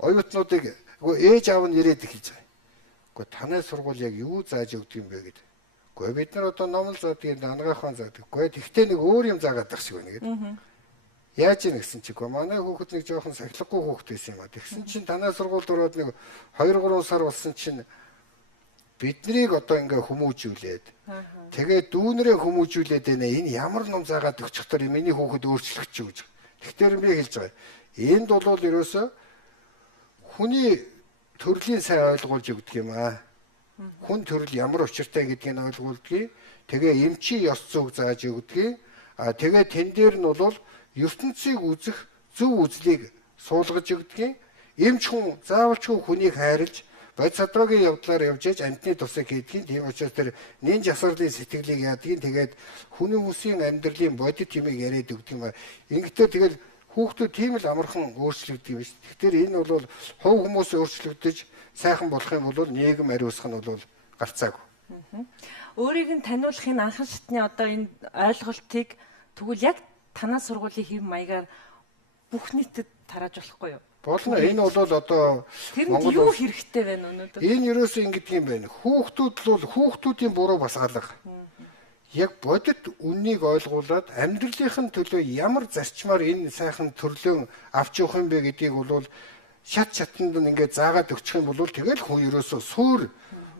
оюутнуудыг ээж аав нь ирээд эхэлж байгаа. Гэхдээ танай сургууль яг юу зааж өгдөг юм бэ гэдэг. Гэхдээ бид нар одоо ном л заадаг, анагаахын заадаг. Гэхдээ тэгтээ нэг өөр юм заагаад байх шиг байна гэдэг. Яаж ийм гэсэн чиггүй манай хүүхэд нэг жоохон сахилгагүй хүүхэд байсан юм а. Тэгсэн чинь танай сургуульд ороод нэг 2-3 сар болсон чинь биднийг одоо ингээ хүмүүжүүлээд тэгээд дүүнэрээ хүмүүжүүлээд байна. Энэ ямар ном заагаад өгчих төр миний хүүхэд өөрчлөх чи гэж. Тэгэхээр би хэлж байгаа. Энд бол ерөөсөө хүний төрлийн сайн ойлгуулж өгдөг юм аа. Хүн төрөл ямар учиртай гэдгийг ойлгуулдаг. Тэгээ эмчийн ёс зүйг зааж өгдөг. Тэгээ тэн дээр нь бол ертөнцийг үзэх зөв үзлийг суулгаж өгдөг. Эмч хүн заавалч хүнийг хайрлж бод садвагийн явдлаар явж ээж амьтны тусыг хийдэг. Тийм учраас тэр нэн жасарлын сэтгэлийг яадгийг тэгээд хүний хүсийн амьдралын бодит юмыг яриад өгдөг юм аа. Ингэхдээ тэгэл хүүхдүүд тийм л амархан өөрчлөгдөж юм шүү. Тэгэхээр энэ бол хувь хүмүүс өөрчлөгдөж сайхан болох юм бол нийгэм ариусгах нь бол гарцаагүй. Өөрийг нь таниулах энэ анхан шатны одоо энэ ойлголтыг тэгвэл яг танаа сургуулийн хэв маягаар бүх нийтэд тарааж болохгүй юу? Болно. Энэ бол одоо тэрэнд юу хэрэгтэй байна өнөөдөр? Энэ ерөөсөө ингэдэг юм байна. Хүүхдүүд бол хүүхдүүдийн буруу бас алга. Яг бодит үннийг ойлгуулад амьдралынхын төлөө ямар зарчмаар энэ сайхан төрлөө авч явах юм бэ гэдгийг бол шат шатанд нь ингээд заагаад өгчих юм бол тэгэл хүн ерөөсөө суур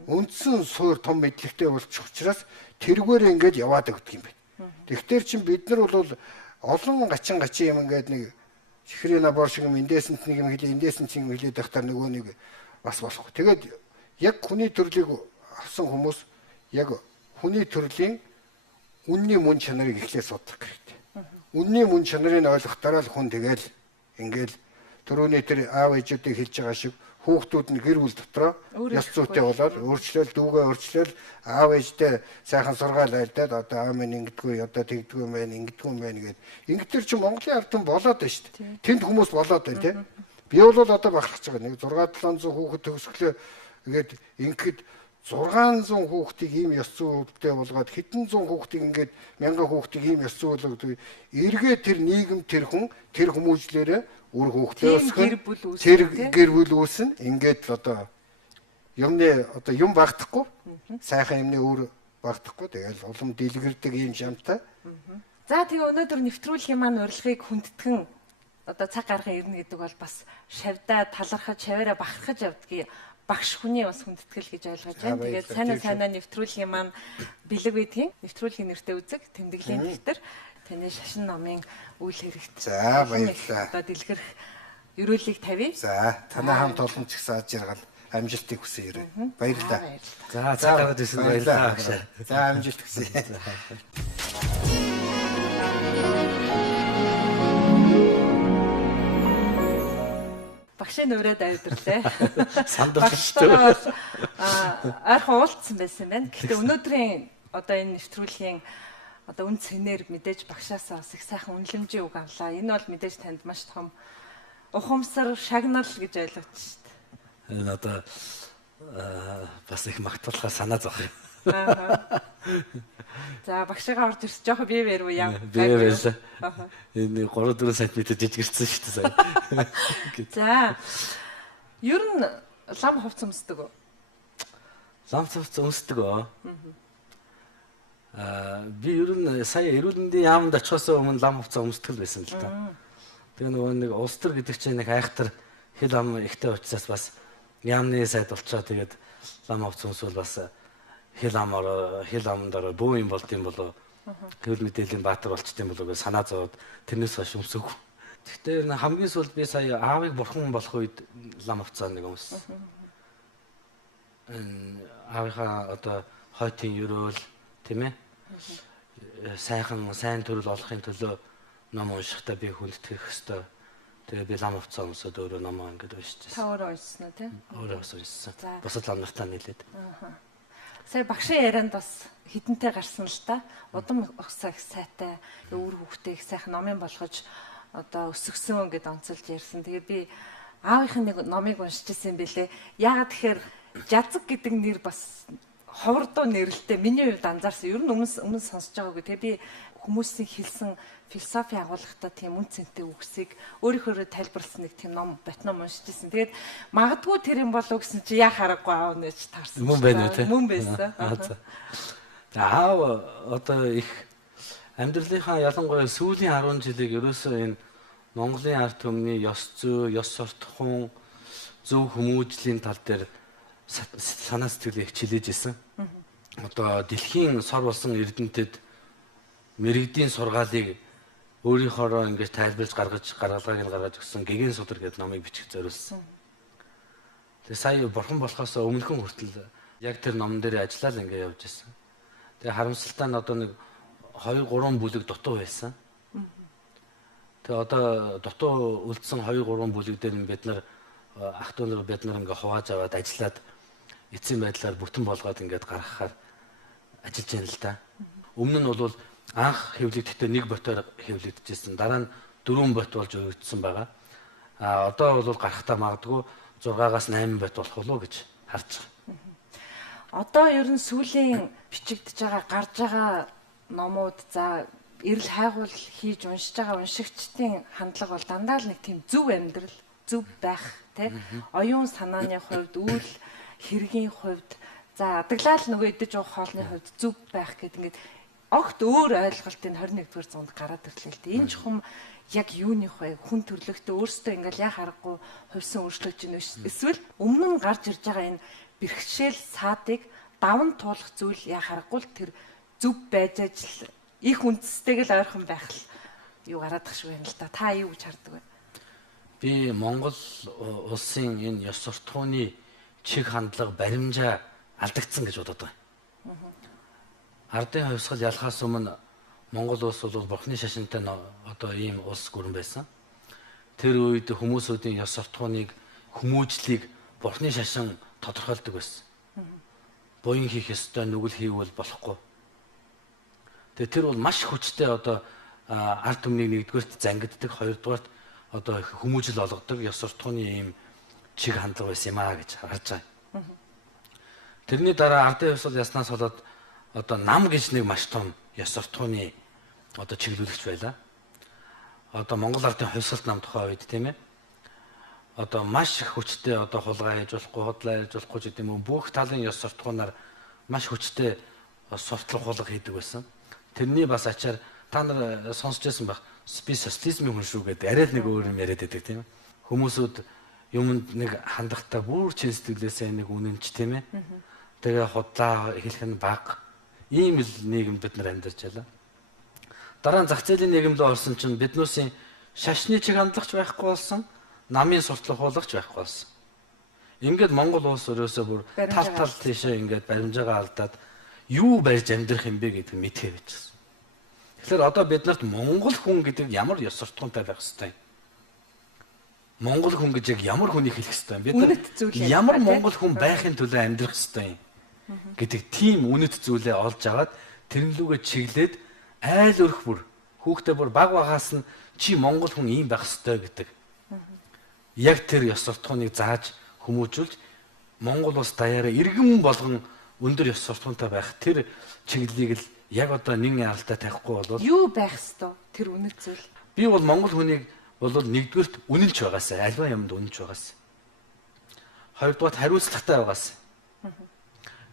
үндсэн суур том мэдлэгтэй болчих учраас тэргээр ингээд яваад өгдөг юм байна. Тэгэхээр чин бид нар бол олон гачин юм ингээд нэг чихрийн набор шиг эндээсэнт нэг юм хэлээ эндээсэнт юм хэлээд байхдаа нөгөө нэг бас болохгүй. Тэгээд яг хүний төрлийг авсан хүмүүс яг хүний төрлийн үнний мөн чанарыг эхлээд судлах хэрэгтэй. Үнний мөн чанарыг ойлгохтаараа л хүн тэгэл ингээл түрүүний тэр аав ээжүүдийг хэлж байгаа шиг хүүхдүүд нь гэр бүл дотроо ёс зүйтэй болоод өөрчлөл дүүгээ өөрчлөл аав ээжтэй сайхан сургаал айлдаад одоо аав минь ингэдэггүй одоо тэгдэггүй мэн ингэдэггүй мэн гэд ингэдэр чи Монголын ард түмэн болоод байна шүү дээ. Тэнд хүмүүс болоод байна тий. Би бол одоо бахархаж байгаа нэг 6-700 хүүхэд төгсглөө ингээд ингэхэд 600 хүүхдийг ийм ёс зүйтэй болгоод хэдэн зуун хүүхдийг ингээд 1000 хүүхдийг ийм ёс зүй болгоод эргээ тэр нийгэм тэр хүн тэр хүмүүжлээрээ үр хүүхдээ өсгөх тэр гэр бүл үүснэ ингээд л одоо юмны одоо юм багтахгүй сайхан юмны үр багтахгүй тэгэл улам дэлгэрдэг ийм шамтай. За тэгээ өнөөдөр нэвтрүүлгийн маань урилгыг хүндэтгэн одоо цаг гарган ирнэ гэдэг бол бас шавьдаа талархаж шаваараа бахархаж явдгийг багш хүний бас хүндэтгэл гэж ойлгож байна. Тэгээд сайнаа нэвтрүүлгийн маань бэлэг байдгийн нэвтрүүлгийн нэртэй үзэг тэмдэглэлийн дэвтэр таны шашин номын үйл хэрэгт. За баярлалаа. Одоо дэлгэрэх ерөөлийг тавья. За танай хамт олон ч гэсэн аж жаргал амжилтыг хүсье ирээ. Баярлалаа. За цаг гаргаж ирсэн баярлалаа багш. За амжилт хүсье. Багшийн өрөөд авирлээ. Сандарчтай. Архан уулцсан байсан байна. Гэхдээ өнөөдрийн одоо энэ нэвтрүүлгийн одоо үн цэнээр мэдээж багшаасаа бас их сайхан үнэлэмжийн үг авлаа. Энэ бол мэдээж танд маш том ухамсар, шагнал гэж ойлгож шүү дээ. Энэ одоо бас их магтуулахаар санаа зовх юм. За багшигаа орж ирсэн жоохон бие бэр үү яа. Бие бэрсэн. Энэ 3-4 см жижигэрсэн шүү дээ сая. За. Ер нь лам хувц өмсдөг үү? Лам хувц өмсдөг үү? Би ер нь сая эрүүл мэндийн яамд очихоос өмнө лам хувцас өмсдөг байсан л та. Тэгээ нөгөө нэг улс төр гэдэг чинь нэг айхтар хэл ам ихтэй учраас бас яамны сайд болчоо тэгээд лам хувцас өмсвөл бас хэл амдаар бөө юм болд юм болоо. Гэвэл мэдээллийн баатар болчтой юм болоо гэж санаа зовоод тэрнээс хойш өмсөв. Гэхдээ хамгийн сүүлд би сая аавыг бурхан болох үед лам хувцас нэг өмссөн. Аавынхаа одоо хойтын ерөөл тийм ээ. Сайн төрөл олохын төлөө ном уншихтаа би хүндэтгэх ёстой. Тэгээ би лам хувцас өмсөд өөрөө номоо ингэж уншижсэн. Та өөрөө уншсан уу тийм? Өөрөө уншсан. Бусад лам нартаа нийлээд. Сая багшийн ярианд бас хідэнтэй гарсан л та. Удам өгсөө их сайтай, өөр хүүхдээ их сайхан номын болгож одоо өсгсөн гэдээ онцолж ярьсан. Тэгээ би аавынхын нэг номыг уншиж ирсэн бэлээ. Яагаад тэгэхээр жазг гэдэг нэр бас ховрдоо нэрлэлтэй миний хувьд анзаарсан. Ер нь өмнө сонсож байгаагүй. Тэгээ би хүмүүсийн хэлсэн философи агуулгатай тийм үн цэнтэй үгсийг өөрийнхөө тайлбарласан нэг тийм ном ботном уншиж ирсэн. Тэгээд магадгүй тэр юм болов гэсэн чи яа харахгүй аав нэж таарсан. Мөн байна үү те? Мөн байсан. Аав одоо их амьдралынхаа ялангуяа сүүлийн 10 жилиг ерөөсөө энэ Монголын ард түмний ёс зүй, ёс суртахуун, зөв хүмүүжлийн тал дээр санаа сэтгэлээ хичээлж исэн. Одоо дэлхийн сор болсон эрдэмтэд мэрэгдийн сургаалыг өөрийнхоороо ингэж тайлбарж гаргалгааг нь гаргаж өгсөн гэгэн судар гэдэг номыг бичих зориулсан. Тэгээ сая бурхан болохоос өмнөхөн хүртэл яг тэр номон дээр ажиллаад ингэ явж исэн. Тэгээ харамсалтай нь одоо нэг 2-3 бүлэг дутуу байсан. Тэгээ одоо дутуу үлдсэн 2-3 бүлэг дээр бид нар ах トゥ нар бид нар ингээ хувааж аваад ажиллаад эцсийн байдлаар бүтэн болгоод ингээд гаргахаар ажиллаж байна л да. Өмнө нь бол анх хэвлэгдэхдээ нэг ботоор хэвлэгдэжсэн. Дараа нь 4 бот болж өргөдсөн байгаа. Одоо бол гарахтаа магадгүй 6-аас 8 бот болох болов гэж харж байгаа. Одоо ер нь сүүлийн бичигдэж байгаа гарч байгаа номууд за эрэл хайгуул хийж уншиж байгаа уншигчдын хандлага бол дандаа л нэг тийм зөв амьдрал, зөв байх, тий? Оюун санааны хувьд, үйл хэргийн хувьд, за адаглал нөгөө идэж уух хоолны хувьд зөв байх гэдэг ингээд огт өөр ойлголтын 21-р зуунд гараад ирлээ л дээ. Энэ чухам яг юуных вэ? Хүн төрлөختөө өөрсдөө ингээл яа харахгүй хувьсан өөрчлөж ийн эсвэл өмнө нь гарч ирж байгаа энэ бэрхшээл саадыг даван туулах зүйл яа харахгүй л тэр зөв байж ажил их үндэстэйг л ойрхон байх л юу гараадах шиг байна л да. Та юу гэж харддаг вэ? Би Монгол улсын энэ ёс суртахууны чиг хандлага баримжаа алдагдсан гэж бодоод байгаа. Ардын хувьсгал ялахаас өмнө Монгол улс бол бурхны шашинтай одоо ийм улс гүрэн байсан. Тэр үед хүмүүсүүдийн ёс суртахууныг хүмүүжлийг бурхны шашин тодорхойлдог байсан. Буян хийх ёстой, нүгэл хийвэл болохгүй. Тэгээ тэр бол маш хүчтэй одоо ард түмнийг нэгдүгээрт зангиддаг, хоёрдугаарт одоо хүмүүжил олгодог ёс суртахууны ийм чиг хандлага байсан юм аа гэж харж байгаа. Тэрний дараа ардын хувьсгал яснаас болоод одоо нам гэж нэг маш том ёс суртахууны одоо чиглүүлэгч байлаа. Одоо Монгол ардын хувьсгалт нам тухай үед тийм ээ. Одоо маш их хүчтэй одоо хулгай хийж болохгүй, худлаа хийж болохгүй гэдэг юм уу, бүх талын ёс суртахуунаар маш хүчтэй суртлах хулга хийдэг байсан. Тэрний бас ачаар та нар сонсч байсан байх. Би социализмын хүн шүү гэдэг арай л нэг өөр юм яриад байдаг тийм ээ. Хүмүүсүүд юмд нэг хандахтаа бүр чин сэтгэлээсээ нэг үнэнч тийм ээ. Тэгээ худлаа хэлэх нь баг. Ийм л нийгэмд бид нар амьдарч байлаа. Дараа нь зах зээлийн нийгэмд орсон чинь биднүүсийн шашны чиг хандлагч байхгүй болсон, намын суртлах хуулагч байхгүй болсон. Ингээд Монгол улс өрөөсөө бүр тал тийшээ ингээд баримжаагаа алдаад юу барьж амьдрах юм бэ гэдэг мэдхээ байжсэн. Тэгэхээр одоо бид нарт Монгол хүн гэдэг ямар ёс суртахуунтай байх ёстой юм. Монгол хүн гэж яг ямар хүнийг хэлэх ёстой юм. Бид нар ямар Монгол хүн байхын төлөө амьдрах ёстой юм гэдэг тийм үнэт зүйлээ олж аваад тэрнлүүгээ чиглээд айл өрх бүр хүүхдээ бүр баг багаас нь чи Монгол хүн ийм байх ёстой гэдэг. Яг тэр ёс суртахууныг зааж хүмүүжүүлж Монгол улс даяараа иргэн болгон өндөр ёс суртахуунтай байх тэр чиглэлийг л яг одоо нэгэн яралтай тавихгүй бол юу байх ёстой тэр үнэт зүйл. Би бол Монгол хүнийг бол нэгдүгээрт үнэнч байгаасаа, альва юмд үнэнч байгаасаа. Хоёрдугаар хариуцлагатай байгаасаа.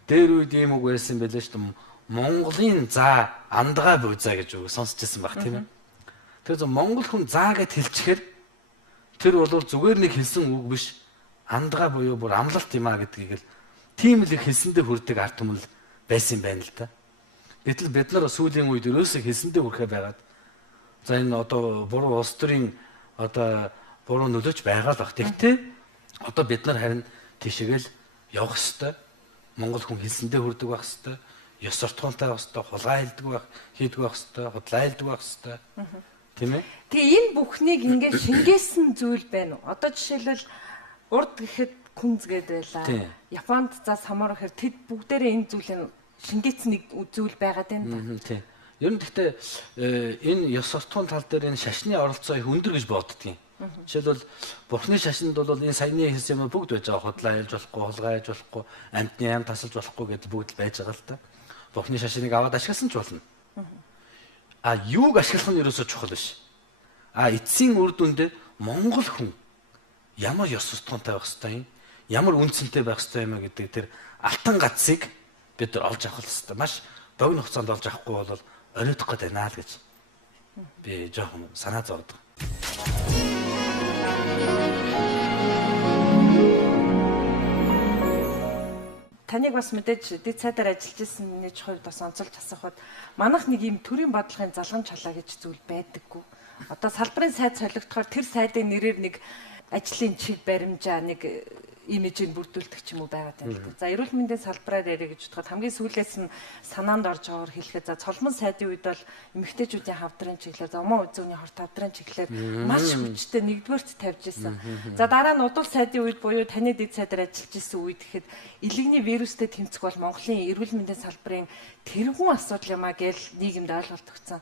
Дээр үед ийм үг байсан байлээ шүү дээ. Монголын заа амдгаа буйзаа гэж үг сонсчихсан баг тийм ээ. Тэгэхээр Монгол хүн заа гэд хэлчихээр тэр бол зүгээр нэг хэлсэн үг биш. Амдгаа буюу бүр амлалт юм а гэдгийг л тийм л их хэлсэндээ хүрдэг ард түмэл байсан юм байна л да. Гэтэл бид нар сүүлийн үед ерөөсөө хэлсэндээ хүрэхэ байгаад за энэ одоо буруу улс төрийн одоо буруу нөлөөж байгаа л баг. Тэгтээ одоо бид нар харин тийшээгээл явах хэвээр Монгол хүн хэлсэндээ хүрдэг байх хэвээр ёс суртахуунтай байх хэвээр хулгай хийдэг байх хэвээр худлаа хийдэг байх хэвээр тийм ээ. Тэгээ энэ бүхнийг ингээд шингээсэн зүйл байна уу? Одоо жишээлбэл урд гэхэд күнз гэдэг байлаа. Японд за самур гэхээр тэд бүгдээрээ энэ зүйлийг шингээсэн нэг зүйл байгаад байна да. Тийм. Ер нь гэхдээ энэ ёс суртахуун тал дээр энэ шашны оролцоо их өндөр гэж боддгийн. Жишээлбэл бурхны шашинд бол энэ саяны хэлсэн юм бүгд байж байгаа. Худлаа хийж болохгүй, хулгай хийж болохгүй, амьтны яам тасалж болохгүй гэдэг бүгд л байж байгаа л та. Бурхны шашныг аваад ашигласан ч болно. А юуг ашиглах нь ерөөсөө чухал биш. А эцсийн үр дүндээ Монгол хүн ямар ёс суртахуунтай байх ёстой юм, ямар үнцэнтэй байх ёстой юм гэдэг тэр алтан гацыг бид нар олж авах хэрэгтэй. Маш богино хугацаанд олж авахгүй бол оройтох гээд байна л гэж би жоохон санаа зовдог. Таныг бас мэдээж дэд сайдаар ажиллаж исэн миний хувьд бас онцолж асуухад манайх нэг юм төрийн бодлогын залган чалаа гэж зүйл байдаггүй. Одоо салбарын сайд солигдохоор тэр сайдын нэрээр нэг ажлын чиг баримжаа нэг имижийг бүрдүүлдэг ч юм уу байгаад байна л да. За эрүүл мэндийн салбараар яриа гэж бодоход хамгийн сүүлээс нь санаанд орж байгаагаар хэлэхэд за цолмон сайдын үед бол эмэгтэйчүүдийн хавдрын чиглэлээр за умаа үзүүний хорт хавдрын чиглэлээр маш хүчтэй нэгдүгээрт тавьж исэн. За дараа нь удал сайдын үед буюу таны дэд сайдаар ажиллаж исэн үед гэхэд илэгний вирустэй тэмцэх бол Монголын эрүүл мэндийн салбарын тэргүүн асуудал юм а гэж нийгэмд ойлголт өгсөн.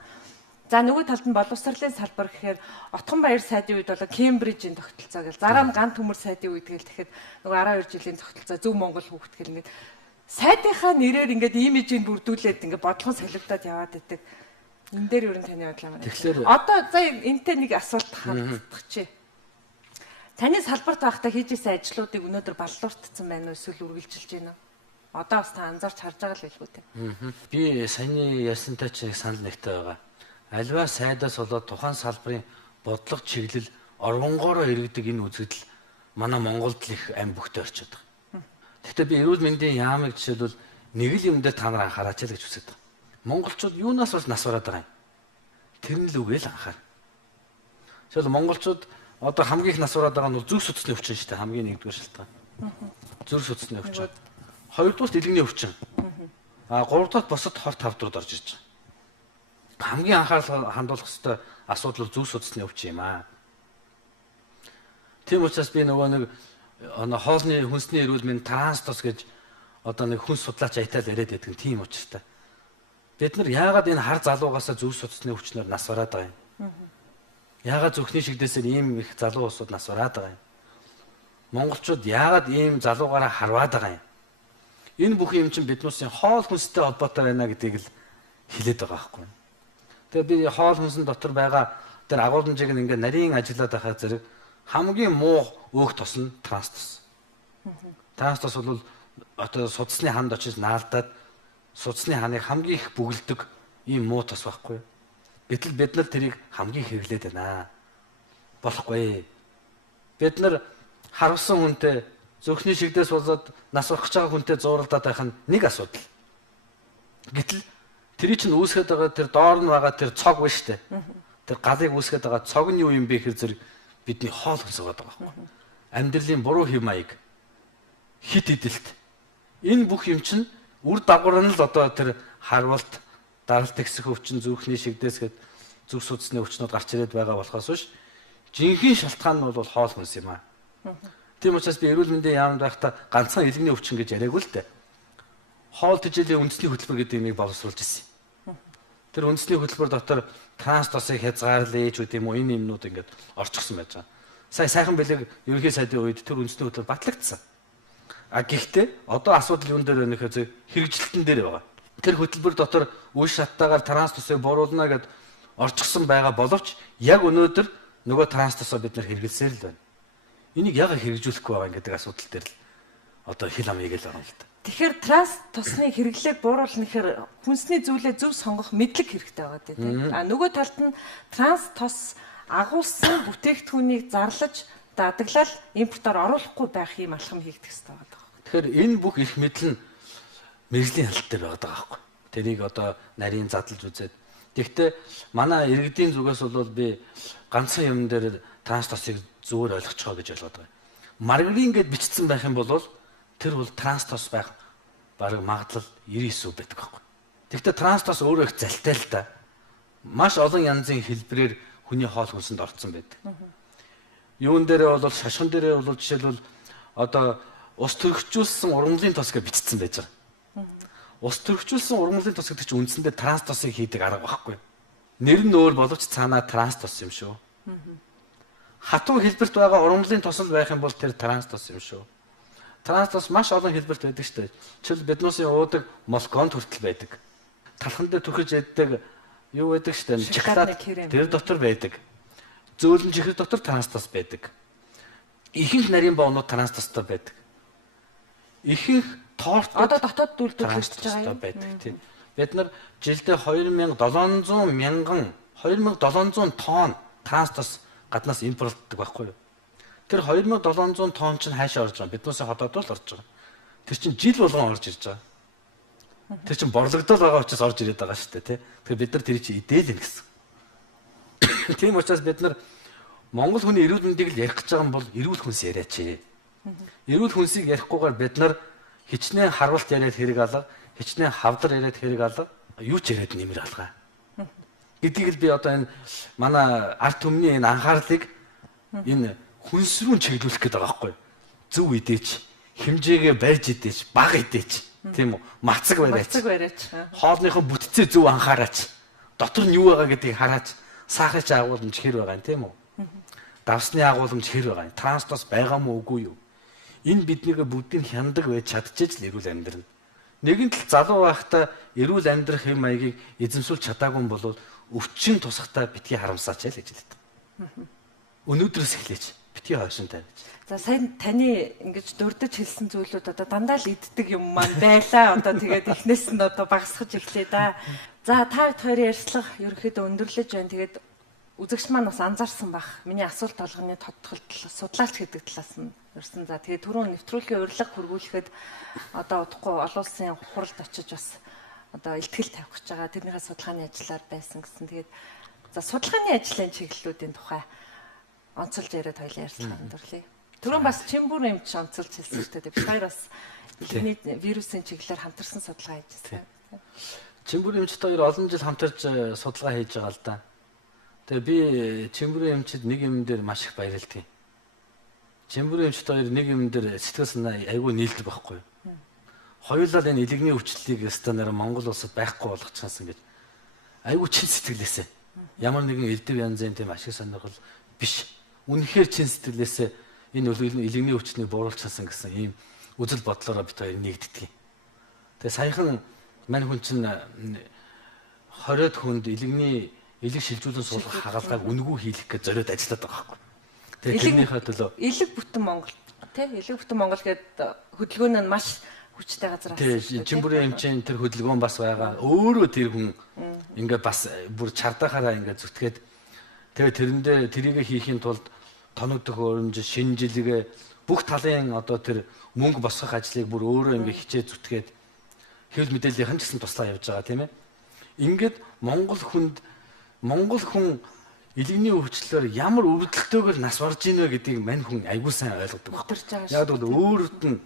За нөгөө талд нь боловсролын салбар гэхээр Отгон баяр сайдын үед бол Кембрижийн тогтолцоо гэл зараа нь Ган төмөр сайдын үед гэл тэгэхэд нөгөө 12 жилийн тогтолцоо Зөв Монгол хүүхэд гэл ингээд сайдынхаа нэрээр ингээд имижийг бүрдүүлээд ингээд бодлого солигдоод яваад байдаг. Энэ дээр юу н таны бодлоо маань. Тэгэхээр одоо за энтэй нэг асуулт хандах чи. Таны салбарт байхдаа хийж исэн ажлуудыг өнөөдөр баллууртсан байна уу эсвэл үргэлжилж байна уу? Одоо бас та анзаарч харж байгаа л байлгүй те. Би саяны ярьсантай ч санал нэгтэй байгаа. Альва сайдаас болоод тухайн салбарын бодлого чиглэл оргонгоороо иргэдэг энэ үзэгдэл манай Монголд л их ам бөхтэй орчод байгаа. Гэхдээ би эрүүл мэндийн яамыг жишээлбэл нэг л юм дээр та нар анхаараач л гэж үздэг. Монголчууд юунаас болж нас бараад байгаа юм? Тэр нь л үгүй л анхаар. Жишээлбэл монголчууд одоо хамгийн их нас бараад байгаа нь зүг судасны өвчин шүү дээ. Хамгийн нэгдүгээр шалтгаан. Зүрх судасны өвчин. Хоёрдугаар дэлгэний өвчин. Гуравдугаар босод хор тавдрууд орж ирж байгаа. Хамгийн анхаарал хандуулах ёстой асуудал бол зүрх судасны өвчин юм аа. Тийм учраас би нөгөө нэг хоолны хүнсний эрүүл мэнд трансдос гэж одоо нэг хүн судлаач аятал яриад байдаг тийм учиртай. Бид нар яагаад энэ хар залуугаасаа зүрх судасны өвчнөр нас бараад байгаа юм? Яагаад зүрхний шигдээсээр ийм их залуу усуд нас бараад байгаа юм? Монголчууд яагаад ийм залуугаараа харваад байгаа юм? Энэ бүх юм чинь биднээсийн хоол хүнстэй холбоотой байна гэдгийг л хэлээд байгаа байхгүй. Тэгээ би хоол хүнсэн дотор байгаа тэр агуулмжийг ингээд нарийн ажиллаад байхаа зэрэг хамгийн муу өөх тос нь трансдос. Трансдос бол одоо судасны ханд очиж наалдаад судасны ханыг хамгийн их бүгэлдэг ийм муу тос байхгүй. Гэтэл бид нар тэрийг хамгийн хэрэглээд байна. Болохгүй. Бид нар харавсан хүнтэй зүрхний шигдээс болоод нас барах гэж байгаа хүнтэй зууралдаад байх нь нэг асуудал. Гэтэл тэр чинь үүсгээд байгаа тэр доор нь байгаа тэр цог биш үү? Тэр галыг үүсгээд байгаа цог нь юу юм бэ гэхээр зэрэг бидний хоол хүнс байгаа байхгүй. Амьдралын буруу хэв маяг хит идэлт. Энэ бүх юм чинь үр дагавар нь л одоо тэр харвалт, даралт ихсэх өвчин, зүрхний шигдээс гээд зүрх судасны өвчнүүд гарч ирээд байгаа болохоос биш жинхэнэ шалтгаан нь бол хоол хүнс юм аа. Тийм учраас би эрүүл мэндийн яамд байхдаа ганцхан илгэний өвчин гэж яриаггүй л дээ. Хоол тэжээлийн үндэсний хөтөлбөр гэдэг юмыг боловсруулж ирсэн. Тэр үндэсний хөтөлбөр дотор трансдосыг хязгаарлаж үү тийм үү энэ юмнууд ингээд орчихсон байж байгаа. Сая сайхан бэлэг ерөнхий сайдын үед тэр үндэсний хөтөлбөр батлагдсан. Гэхдээ одоо асуудал юун дээр байна гэхээр хэрэгжилтэн дээр байгаа. Тэр хөтөлбөр дотор үе шаттайгаар трансдосыг бууруулна гэд орчихсон байгаа боловч яг өнөөдөр нөгөө трансдосоо бид нар хэрэгэлсээр л байна. Энийг яагаад хэрэгжүүлэхгүй байгаа гэдэг асуудал дээр л одоо хэл амыг л орно л та. Тэгэхээр транс тосны хэрэглээг бууруулна гэхээр хүнсний зүйлээ зөв сонгох мэдлэг хэрэгтэй байгаа тийм. Нөгөө талд нь транс тос агуулсан бүтээгдэхүүнийг зарлаж дадаглал импортоор оруулахгүй байх юм алхам хийгдэх хэрэгтэй байгаа. Тэгэхээр энэ бүх эрх мэдэл нь мэрэгжлийн халт дээр байгаа байхгүй. Тэрийг одоо нарийн задлж үзээд. Тэгэхдээ манай иргэдийн зүгээс бол би ганцхан юм дээр транс тосыг зүгээр ойлгочихоо гэж ойлгоод байгаа. Маргарин гэд бичсэн байх юм бол тэр бол транс тос байх бараг магадлал 99% байдаг байхгүй. Тэгэхдээ транс тос өөрөө их залтай л да. Маш олон янзын хэлбэрээр хүний хоол хүнсэнд орцсон байдаг. Юун дээрээ бол шашхан дээрээ бол жишээлбэл одоо ус төрөгчүүлсэн ургамлын тос гэж бичсэн байж байгаа. Ус төрөгчүүлсэн ургамлын тос гэдэг чинь үндсэндээ транс тосыг хийдэг арга байхгүй. Нэр нь өөр боловч цаанаа транс тос юм шүү. Хатуу хэлбэрт байгаа ургамлын тос байх юм бол тэр транс тос юм шүү. Транс тос маш олон хэлбэрт байдаг шүү дээ. Жишээл биднээсийн уудаг молконд хүртэл байдаг. Талхан дээр түхэж яддаг юу байдаг шүү дээ. Шоколад тэр дотор байдаг. Зөөлөн чихэр дотор транс тос байдаг. Ихэнх нарийн боонууд транс тостой байдаг. Ихэнх торт одоо дотоод дүлдүүд хэрэгжиж байгаа юм байдаг тийм. Бид нар жилдээ 2700 тонн транс тос гаднаас импортлдог байхгүй юу? Тэр 2700 тонн чинь хаашаа орж байгаа? Биднээс хотод л орж байгаа. Тэр чинь жил болгон орж ирж байгаа. Тэр чинь борлогдол байгаа учраас орж ирээд байгаа шүү дээ, тий. Тэгэхээр бид нар тэр чинь идэл юм гэсэн. Тийм учраас бид нар Монгол хүний эрүүл мэндийг л ярих гэж байгаа юм бол эрүүл хүнс яриач. Эрүүл хүнсийг ярихгүйгээр бид нар хичнээн харвалт яриад хэрэг алга, хичнээн хавдар яриад хэрэг алга, юу ч яриад нэмэр алгаа. Гэдгийг л би одоо энэ манай арт түмний энэ анхаарлыг энэ хүнс рүү чиглүүлэх гээд байгаа байхгүй. Зөв идээч, хэмжээгээ барьж идээч, бага идээч, тийм үү? Мацаг бариач. Хоолныхоо бүтцээ зөв анхаараач. Дотор нь юу байгаа гэдгийг хараач. Сахарын агуулмж хэр байгаа юм, тийм үү? Давсны агуулмж хэр байгаа юм? Транс тос байгаа мó үгүй юу? Энэ биднийг бүгдийг хяндаг байж чадчихж л эрүүл амьдрна. Нэгэн тал залуу байхдаа эрүүл амьдрах хэм маягийг эзэмсүүлж чадаагүй бол өвчин тусахтаа битгий харамсаач л гэж хэлдэг. Өнөөдрөөс эхлэж битгий хойшинтай байж. За сайн таны ингэж дурдж хэлсэн зүйлүүд одоо дандаа л иддэг юм маань байлаа. Одоо тэгээд эхнээс нь одоо багасгаж эхлэе да. За та хоёрын ярьцлага ерөөхдөө өндөрлөж байна. Тэгээд үзэгч маань бас анзаарсан бах. Миний асуулт болгоны тодтолт судлаач гэдэг талаас нь ярьсан. За тэгээд түрүүн нэвтрүүлгийн урилга хургуулахад одоо удахгүй олон улсын хуралд очиж бас одоо илтгэл тавих гэж байгаа. Тэрнийхээ судалгааны ажиллаар байсан гэсэн. Тэгээд за судалгааны ажлын чиглэлүүдийн тухай онцолж яриад хоёлаа ярьцлага өндөрлөе. Түрүүн бас чимбүр эмч онцолж хэлсэн шүү дээ. Бид хоёр бас илэгний вирусын чиглэлээр хамтарсан судалгаа хийж байна. Чимбүр эмчтэй хоёр олон жил хамтарч судалгаа хийж байгаа л да. Тэгээ би чимбүр эмчид нэг юм дээр маш их баярлалдаг. Чимбүр эмчтэй хоёр нэг юм дээр сэтгэл санаа айгүй нийлдэг байхгүй юу? Хоёулаа энэ илэгний өвчлөлийг стандараар Монгол улсад байхгүй болгочихсон гэж айгүй чин сэтгэлээсээ ямар нэгэн элдв янзын тийм ашиг сонирхол биш. Үнэхээр чин сэтгэлээсээ энэ илэгний өвчлөлийг бууруулчихсан гэсэн ийм үзэл бодлороо бид хоёр нэгддэг. Тэгээ саяхан мань хүн чинь 20-од хүнд элэг шилжүүлэн суулгах хагалгааг үнэгүй хийх гэж зориод ажиллаад байгаа байхгүй. Тэгээ тэрнийхээ төлөө элэг бүтэн Монгол тий элэг бүтэн Монгол гэдэг хөдөлгөөн нь маш хүчтэй газар асан. Чимбүрийн эмчийн тэр хөдөлгөөн бас байгаа. Өөрөө тэр хүн ингээд бас бүр чардахаараа ингээд зүтгээд тэгээ тэрэндээ тэрийг хийхийн тулд тоногдох өрөмж, шинжилгээ бүх талын одоо тэр мөнгө босгох ажлыг бүр өөрөө ингээд хичээ зүтгээд хэвлэл мэдээллийнхэн ч гэсэн туслаа явж байгаа тийм ээ. Ингээд Монгол хүн илэгний өвчлөлөөр ямар өвдөлтөөр нас барж ийн вэ гэдгийг мань хүн айгүй сайн ойлгодог байна. Яг бол өөрөд нь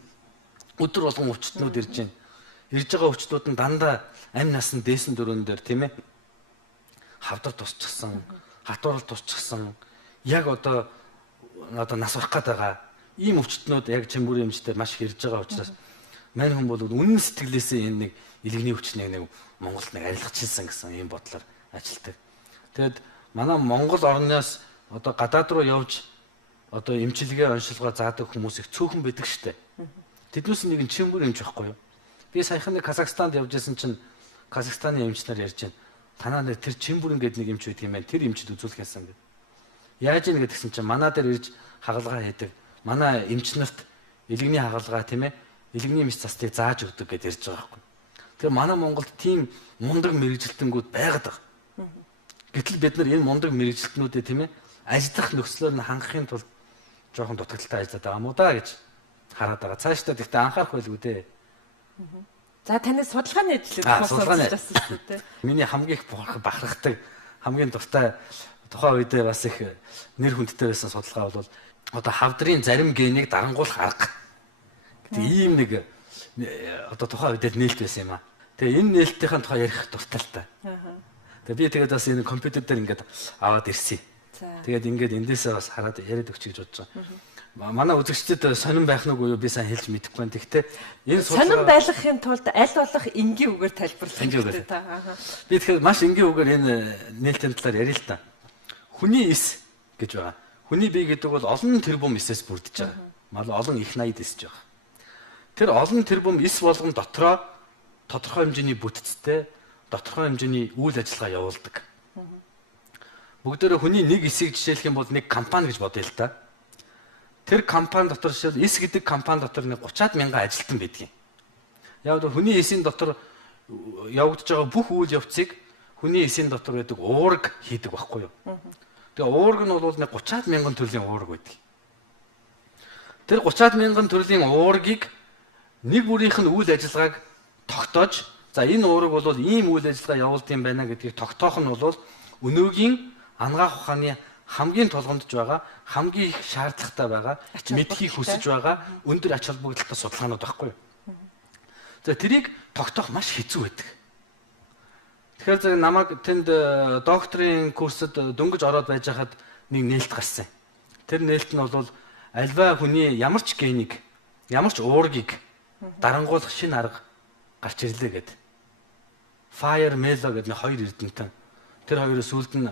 өдөр болгон өвчтнүүд ирж байна. Ирж байгаа өвчтнүүд нь дандаа амь насны дээсэн дөрөөн дээр тийм ээ. Хавдар тусчихсан, хатуурал тусчихсан, яг одоо нас барах гээд байгаа ийм өвчтнүүд яг чимбүрийн эмчтэй маш их ирж байгаа учраас мань хүн бол үнэн сэтгэлээсээ энэ нэг илэгний өвчнийг нэг Монголд нэг арилгачилсан гэсэн ийм бодлоор ажилтдаг. Тэгэд манай Монгол орноос одоо гадаад руу явж одоо эмчилгээ оншилгоо заадаг хүмүүс их цөөхөн байдаг штэ. Тэднээс нэг нь чимбүр эмч байхгүй юу? Би саяхан нэг Казахстанд явж исэн чинь Казахстаны эмч нар ярьж байна. Танаа нэр тэр чимбүрэн гэдэг нэг эмч байдаг юм байна. Тэр эмчид үзүүлэх гэсэн гэдэг. Яаж ийн гэдгсэн чинь манай дээр ирж хагалгаа хийдэг. Манай эмч нарт илэгний хагалгаа тийм ээ. Илэгний эмч цастыг зааж өгдөг гэж ярьж байгаа байхгүй. Тэр манай Монголд тийм мундаг мэрэгжилтэнгүүд байгаад байгаа. Гэтэл бид нар энэ мундаг мэрэгжилтнүүдэд тийм ээ ажиллах нөхцлөөр нь хангахын тулд жоохон дутагдaltaй ажиллаад байгаа мó да гэж хараад байгаа. Цаашдаа гэхдээ анхаарах байлгүй дээ. За таны судалгааны ажлыг сонсож байсан шүү дээ. Миний хамгийн их бахархдаг хамгийн дуртай тухайн үедээ бас их нэр хүндтэй байсан судалгаа бол одоо хавдрын зарим генийг дарангуулах арга гэдэг ийм нэг одоо тухайн үедээ нээлт байсан юм аа. Тэгээ энэ нээлтийн тухай ярих дуртай л та. Тэгээ би тэгээд бас энэ компьютер дээр ингээд аваад ирсэн. Тэгээд ингээд эндээсээ бас хараад яриад өгч гэж бодож байгаа. Манай үзэгчдэд сонирн байх нь үгүй юу би сайн хэлж мэдэхгүй байна. Гэхдээ энэ сонирн байлгахын тулд аль болох энгийн үгээр тайлбарлах та. Би тэгэхээр маш энгийн үгээр энэ нээлтийн талаар ярил л та. Хүний эс гэж байгаа. Хүний бие гэдэг бол олон тэрбум эсээс бүрдэж байгаа. Мал олон их найд эсэж байгаа. Тэр олон тэрбум эс болгон дотроо тодорхой хэмжээний бүтцтэй тодорхой хэмжээний үйл ажиллагаа явуулдаг. Бүгдээрээ хүний нэг эсийг жишээлх юм бол нэг компани гэж бодъё л та. Тэр компани дотор жишээл эс гэдэг компани дотор нэг 30-аад мянган ажилтан байдаг юм. Яг л хүний эсийн дотор явагдаж байгаа бүх үйл явцыг хүний эсийн дотор байдаг уураг хийдэг байхгүй юу? Тэгээ уураг нь бол нэг 30-аад мянган төрлийн уураг байдаг. Тэр 30-аад мянган төрлийн уургийг нэг бүрийнх нь үйл ажиллагааг тогтоож за энэ уураг бол ийм үйл ажиллагаа явуулд юм байна гэдгийг тогтоох нь бол өнөөгийн ангаах ухааны хамгийн тулгамдж байгаа хамгийн их шаардлагатай байгаа мэдхийг хүсэж байгаа өндөр ач холбогдолтой судалгаанууд байхгүй юу. За тэрийг тогтоох маш хэцүү байдаг. Тэгэхээр намайг тэнд докторийн курсад дөнгөж ороод байж хахад нэг нээлт гарсан. Тэр нээлт нь бол альва хүний ямар ч генийг ямар ч уургийг дарангуулах шинэ арга гарч ирлээ гэдэг. Fire Melo гэдэг нэг хоёр эрдэмтэн. Тэр хоёроос сүүлд нь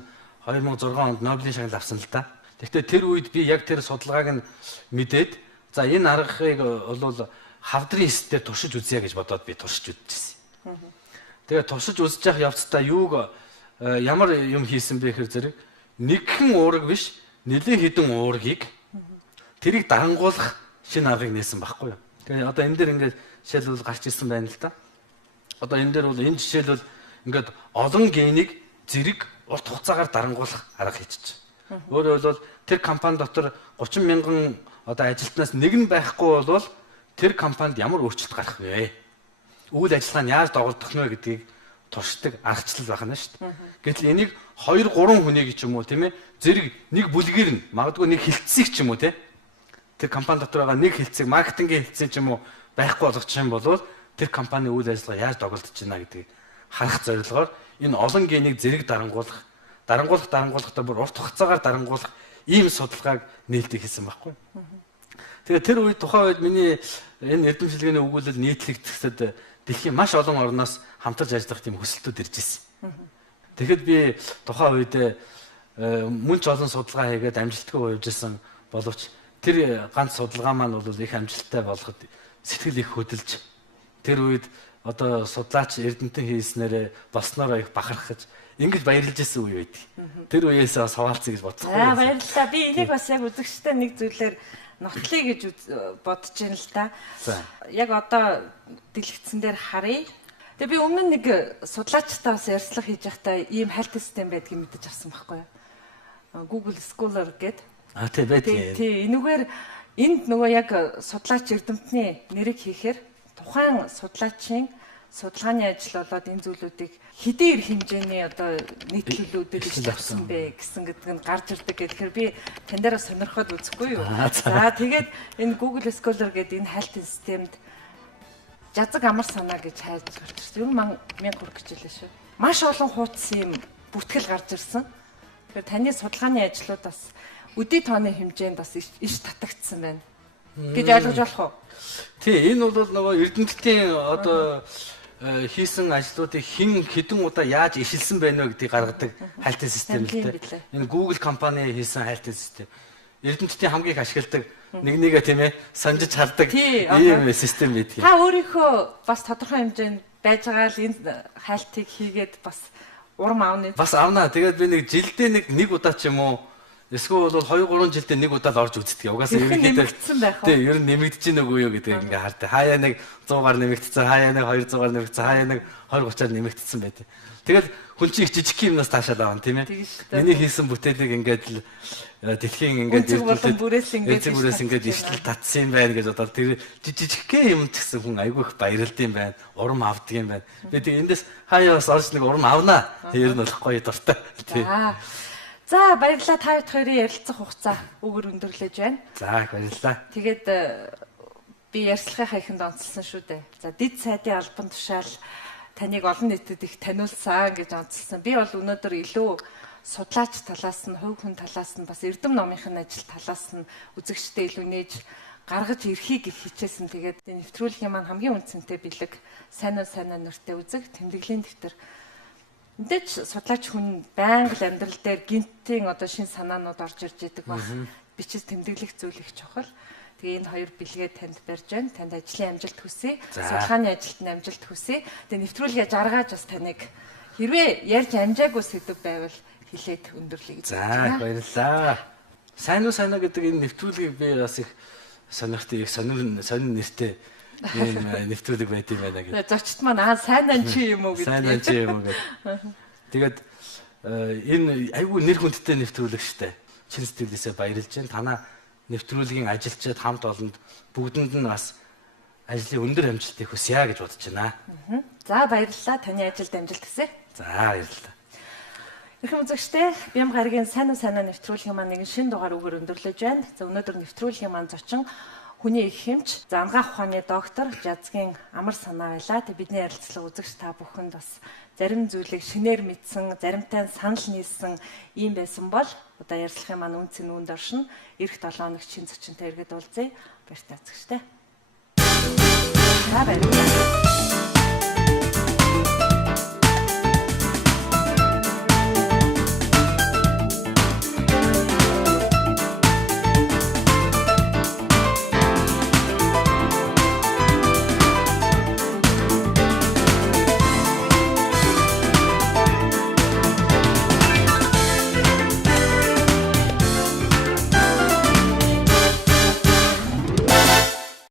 2006 онд Нобелийн шагнал авсан л да. Гэхдээ тэр үед би яг тэр судалгааг нь мэдээд за энэ аргыг бол хавдрын эсдээр туршиж үзье гэж бодоод би туршиж үзчихсэн. Тэгээд туршиж үзэж явах явцдаа юуг ямар юм хийсэн бэ гэхээр зэрэг нэгхэн уураг биш нэлээд хэдэн уургийг тэрийг дарангуулах шинэ аргыг нээсэн байхгүй юу. Тэгээд одоо энэ дээр ингээд жишээлбэл гарч ирсэн байна л да. Одоо энэ дээр бол энэ жишээлбэл ингээд олон генийг зэрэг урт хугацаагаар дарангуулах арга хийчих. Өөрөөр хэлбэл тэр компани дотор 30 мянган одоо ажилтнаас нэг нь байхгүй бол тэр компанид ямар өөрчлөлт гарах вэ? Үйл ажиллагаа нь яаж доголдох нь вэ гэдгийг туршдаг аргачлал байна шүү дээ. Гэтэл энийг 2 3 хүнийг ч юм уу тийм ээ зэрэг нэг бүлгээр нь магадгүй нэг хилцсийг ч юм уу тийм тэр компани дотор байгаа нэг хэлцээг маркетингийн хэлцээ ч юм уу байхгүй болгочих юм бол тэр компани үйл ажиллагаа яаж доголдож байна гэдгийг харах зорилгоор энэ олон генийг зэрэг дарангуулахдаа бүр урт хугацаагаар дарангуулах ийм судалгааг нээлттэй хийсэн байхгүй. Тэгээд тэр үед тухайн үед миний энэ эрдэмшлэгээний өгүүлэл нийтлэгдэхэд дэлхийн маш олон орноос хамтарч ажиллах тийм хүсэлтүүд ирж ирсэн. Тэгэхэд би тухайн үед мөн ч олон судалгаа хийгээд амжилтгүй явж исэн боловч тэр ганц судалгаа маань бол их амжилттай болоход сэтгэл их хөдөлж тэр үед одоо судлаач эрдэмтэн хийснээр болсноор их бахархаж ингэж баярлж исэн үе байдаг. Тэр үеэс бас хаваалцъя гэж бодсон. Баярлалаа. Би энийг бас яг үзэгчтэй нэг зүйлээр нотлоё гэж бодож байна л да. Яг одоо дэлгэцэн дээр харъя. Тэгээ би өмнө нэг судлаачтай бас ярилцлага хийж байхдаа ийм хальт систем байдгийг мэдэж авсан байхгүй юу? Google Scholar гэдэг. Тий байдаг. Тий, энэгээр энд нөгөө яг судлаач эрдэмтний нэрийг хийхээр тухайн судлаачийн судалгааны ажил болоод энэ зүйлүүдийг хэдийн их хэмжээний одоо нийтлүүлүүдэд авсан бэ гэсэн гэдэг нь гарч ирдэг гэхээр би тань дээр сонирхоод үзэхгүй юу. За тэгээд энэ Google Scholar гэдэг энэ хайлтын системд жазаг амар санаа гэж хайж гарч ирсэн. Ер нь 1000 хүрэх гэж хэлээ шүү. Маш олон хуудас юм бүтгэл гарч ирсэн. Тэгэхээр таны судалгааны ажлууд бас өдий тооны хэмжээнд бас иш татагдсан байна гэж ойлгож болох уу? Тий, энэ бол нөгөө эрдэмтдийн одоо хийсэн ажлуудыг хэдэн удаа яаж ишилсэн байна вэ гэдгийг гаргадаг хайлтын систем л дээ. Энэ Google компани хийсэн хайлтын систем. Эрдэмтдийн хамгийн их ашигладаг нэгээ тийм ээ санджиж хардаг ийм систем байдаг. Та өөрийнхөө бас тодорхой хэмжээнд байж байгаа л энэ хайлтыг хийгээд бас урам авна. Бас авнаа. Тэгээд би нэг жилдээ нэг удаа ч юм уу эсвэл бол 2-3 жилдээ нэг удаа л орж үздэг. Угаасаа нэмэгдсэн байх уу? Тий, ер нь нэмэгдэж гин үгүй юу гэдэг ингээ хартай. Хаяа нэг 100-аар нэмэгдсэн, хаяа нэг 200-аар нэмэгдсэн, хаяа нэг 20-30-аар нэмэгдсэн байдаг. Тэгэл хүн чинь их жижиг юмнаас таашаад авна тийм ээ. Миний хийсэн бүтээлийг ингээд л дэлхийн ингээд бүрээс ингээд ижил татсан юм байна гэж бодоод тэр жижигхэн юм ч гэсэн хүн айгүй их баярлд юм байна. Урам авдаг юм байна. Би тэг эндээс хаяа бас орж нэг урам авнаа. Тэр нь бол гоё дуртай. Тий. За баярлалаа та хоёрын ярилцах хугацаа өгөр өндөрлөж байна. За баярлалаа. Тэгээд би ярилцлагынхаа ихэнд онцлсан шүү дээ. За дэд сайдын албан тушаал таныг олон нийтэд их таниулсан гэж онцлсан. Би бол өнөөдөр илүү судлаач талаас нь, хувь хүн талаас нь бас эрдэм номынхын ажил талаас нь үзэгчтэй илүү нээж гаргаж ирэхийг хичээсэн. Тэгээд нэвтрүүлгийн маань хамгийн үнцэнтэй бэлэг сайн нэртэй үзэг тэмдэглэлийн дэвтэр. Эндэж судлаач хүн байнга л амьдрал дээр гинтийн одоо шин санаанууд орж ирж идэг баг. Бичиж тэмдэглэх зүйл их чухал. Тэгээ энэ хоёр бэлгээ танд барьж байна. Танд ажлын амжилт хүсье. Судалгааны ажилтны амжилт хүсье. Тэгээ нэвтрүүлгээ жаргаж бас таныг хэрвээ ярьж амжаагүй сэдв байвал хэлээд өндөрлөе гэж байна. За баярлалаа. Сайн уу гэдэг энэ нэвтрүүлгийг би бас их сонирхтой, их сонир нэртэй ийм нэвтрүүлэг байт юм байна гэдэг. Зочд маань сайн чи юм уу гэдэг. Сайн чи юм уу гэдэг. Тэгээд энэ айгүй нэр хүндтэй нэвтрүүлэг штэ. Чин сэтгэлээсээ баярлж байна. Танаа нэвтрүүлгийн ажилчид хамт олонд бүгдэнд нь бас ажлын өндөр амжилтыг хүсье гэж бодож байна. За баярлалаа. Таны ажилд амжилт хүсье. За баярлалаа. Ирхэм үзэгчтэй, Бям гарагийн сайн нэвтрүүлгийн маань нэгэн шинэ дугаар өгөр өндөрлөж байна. За өнөөдөр нэвтрүүлгийн маань зочин хүний их хэмж, за анагаах ухааны доктор Жазгийн амар санаа байлаа. Тэг бидний ярилцлага үзэгч та бүхэнд бас зарим зүйлийг шинээр мэдсэн, заримтай санал нийлсэн ийм байсан бол одоо ярилцлагын маань үнц нь үүнд оршин. Ирэх 7 хоног шинэ зочинтой иргэд уулзъя. Баяртай үзэгчтэй. За баярлалаа.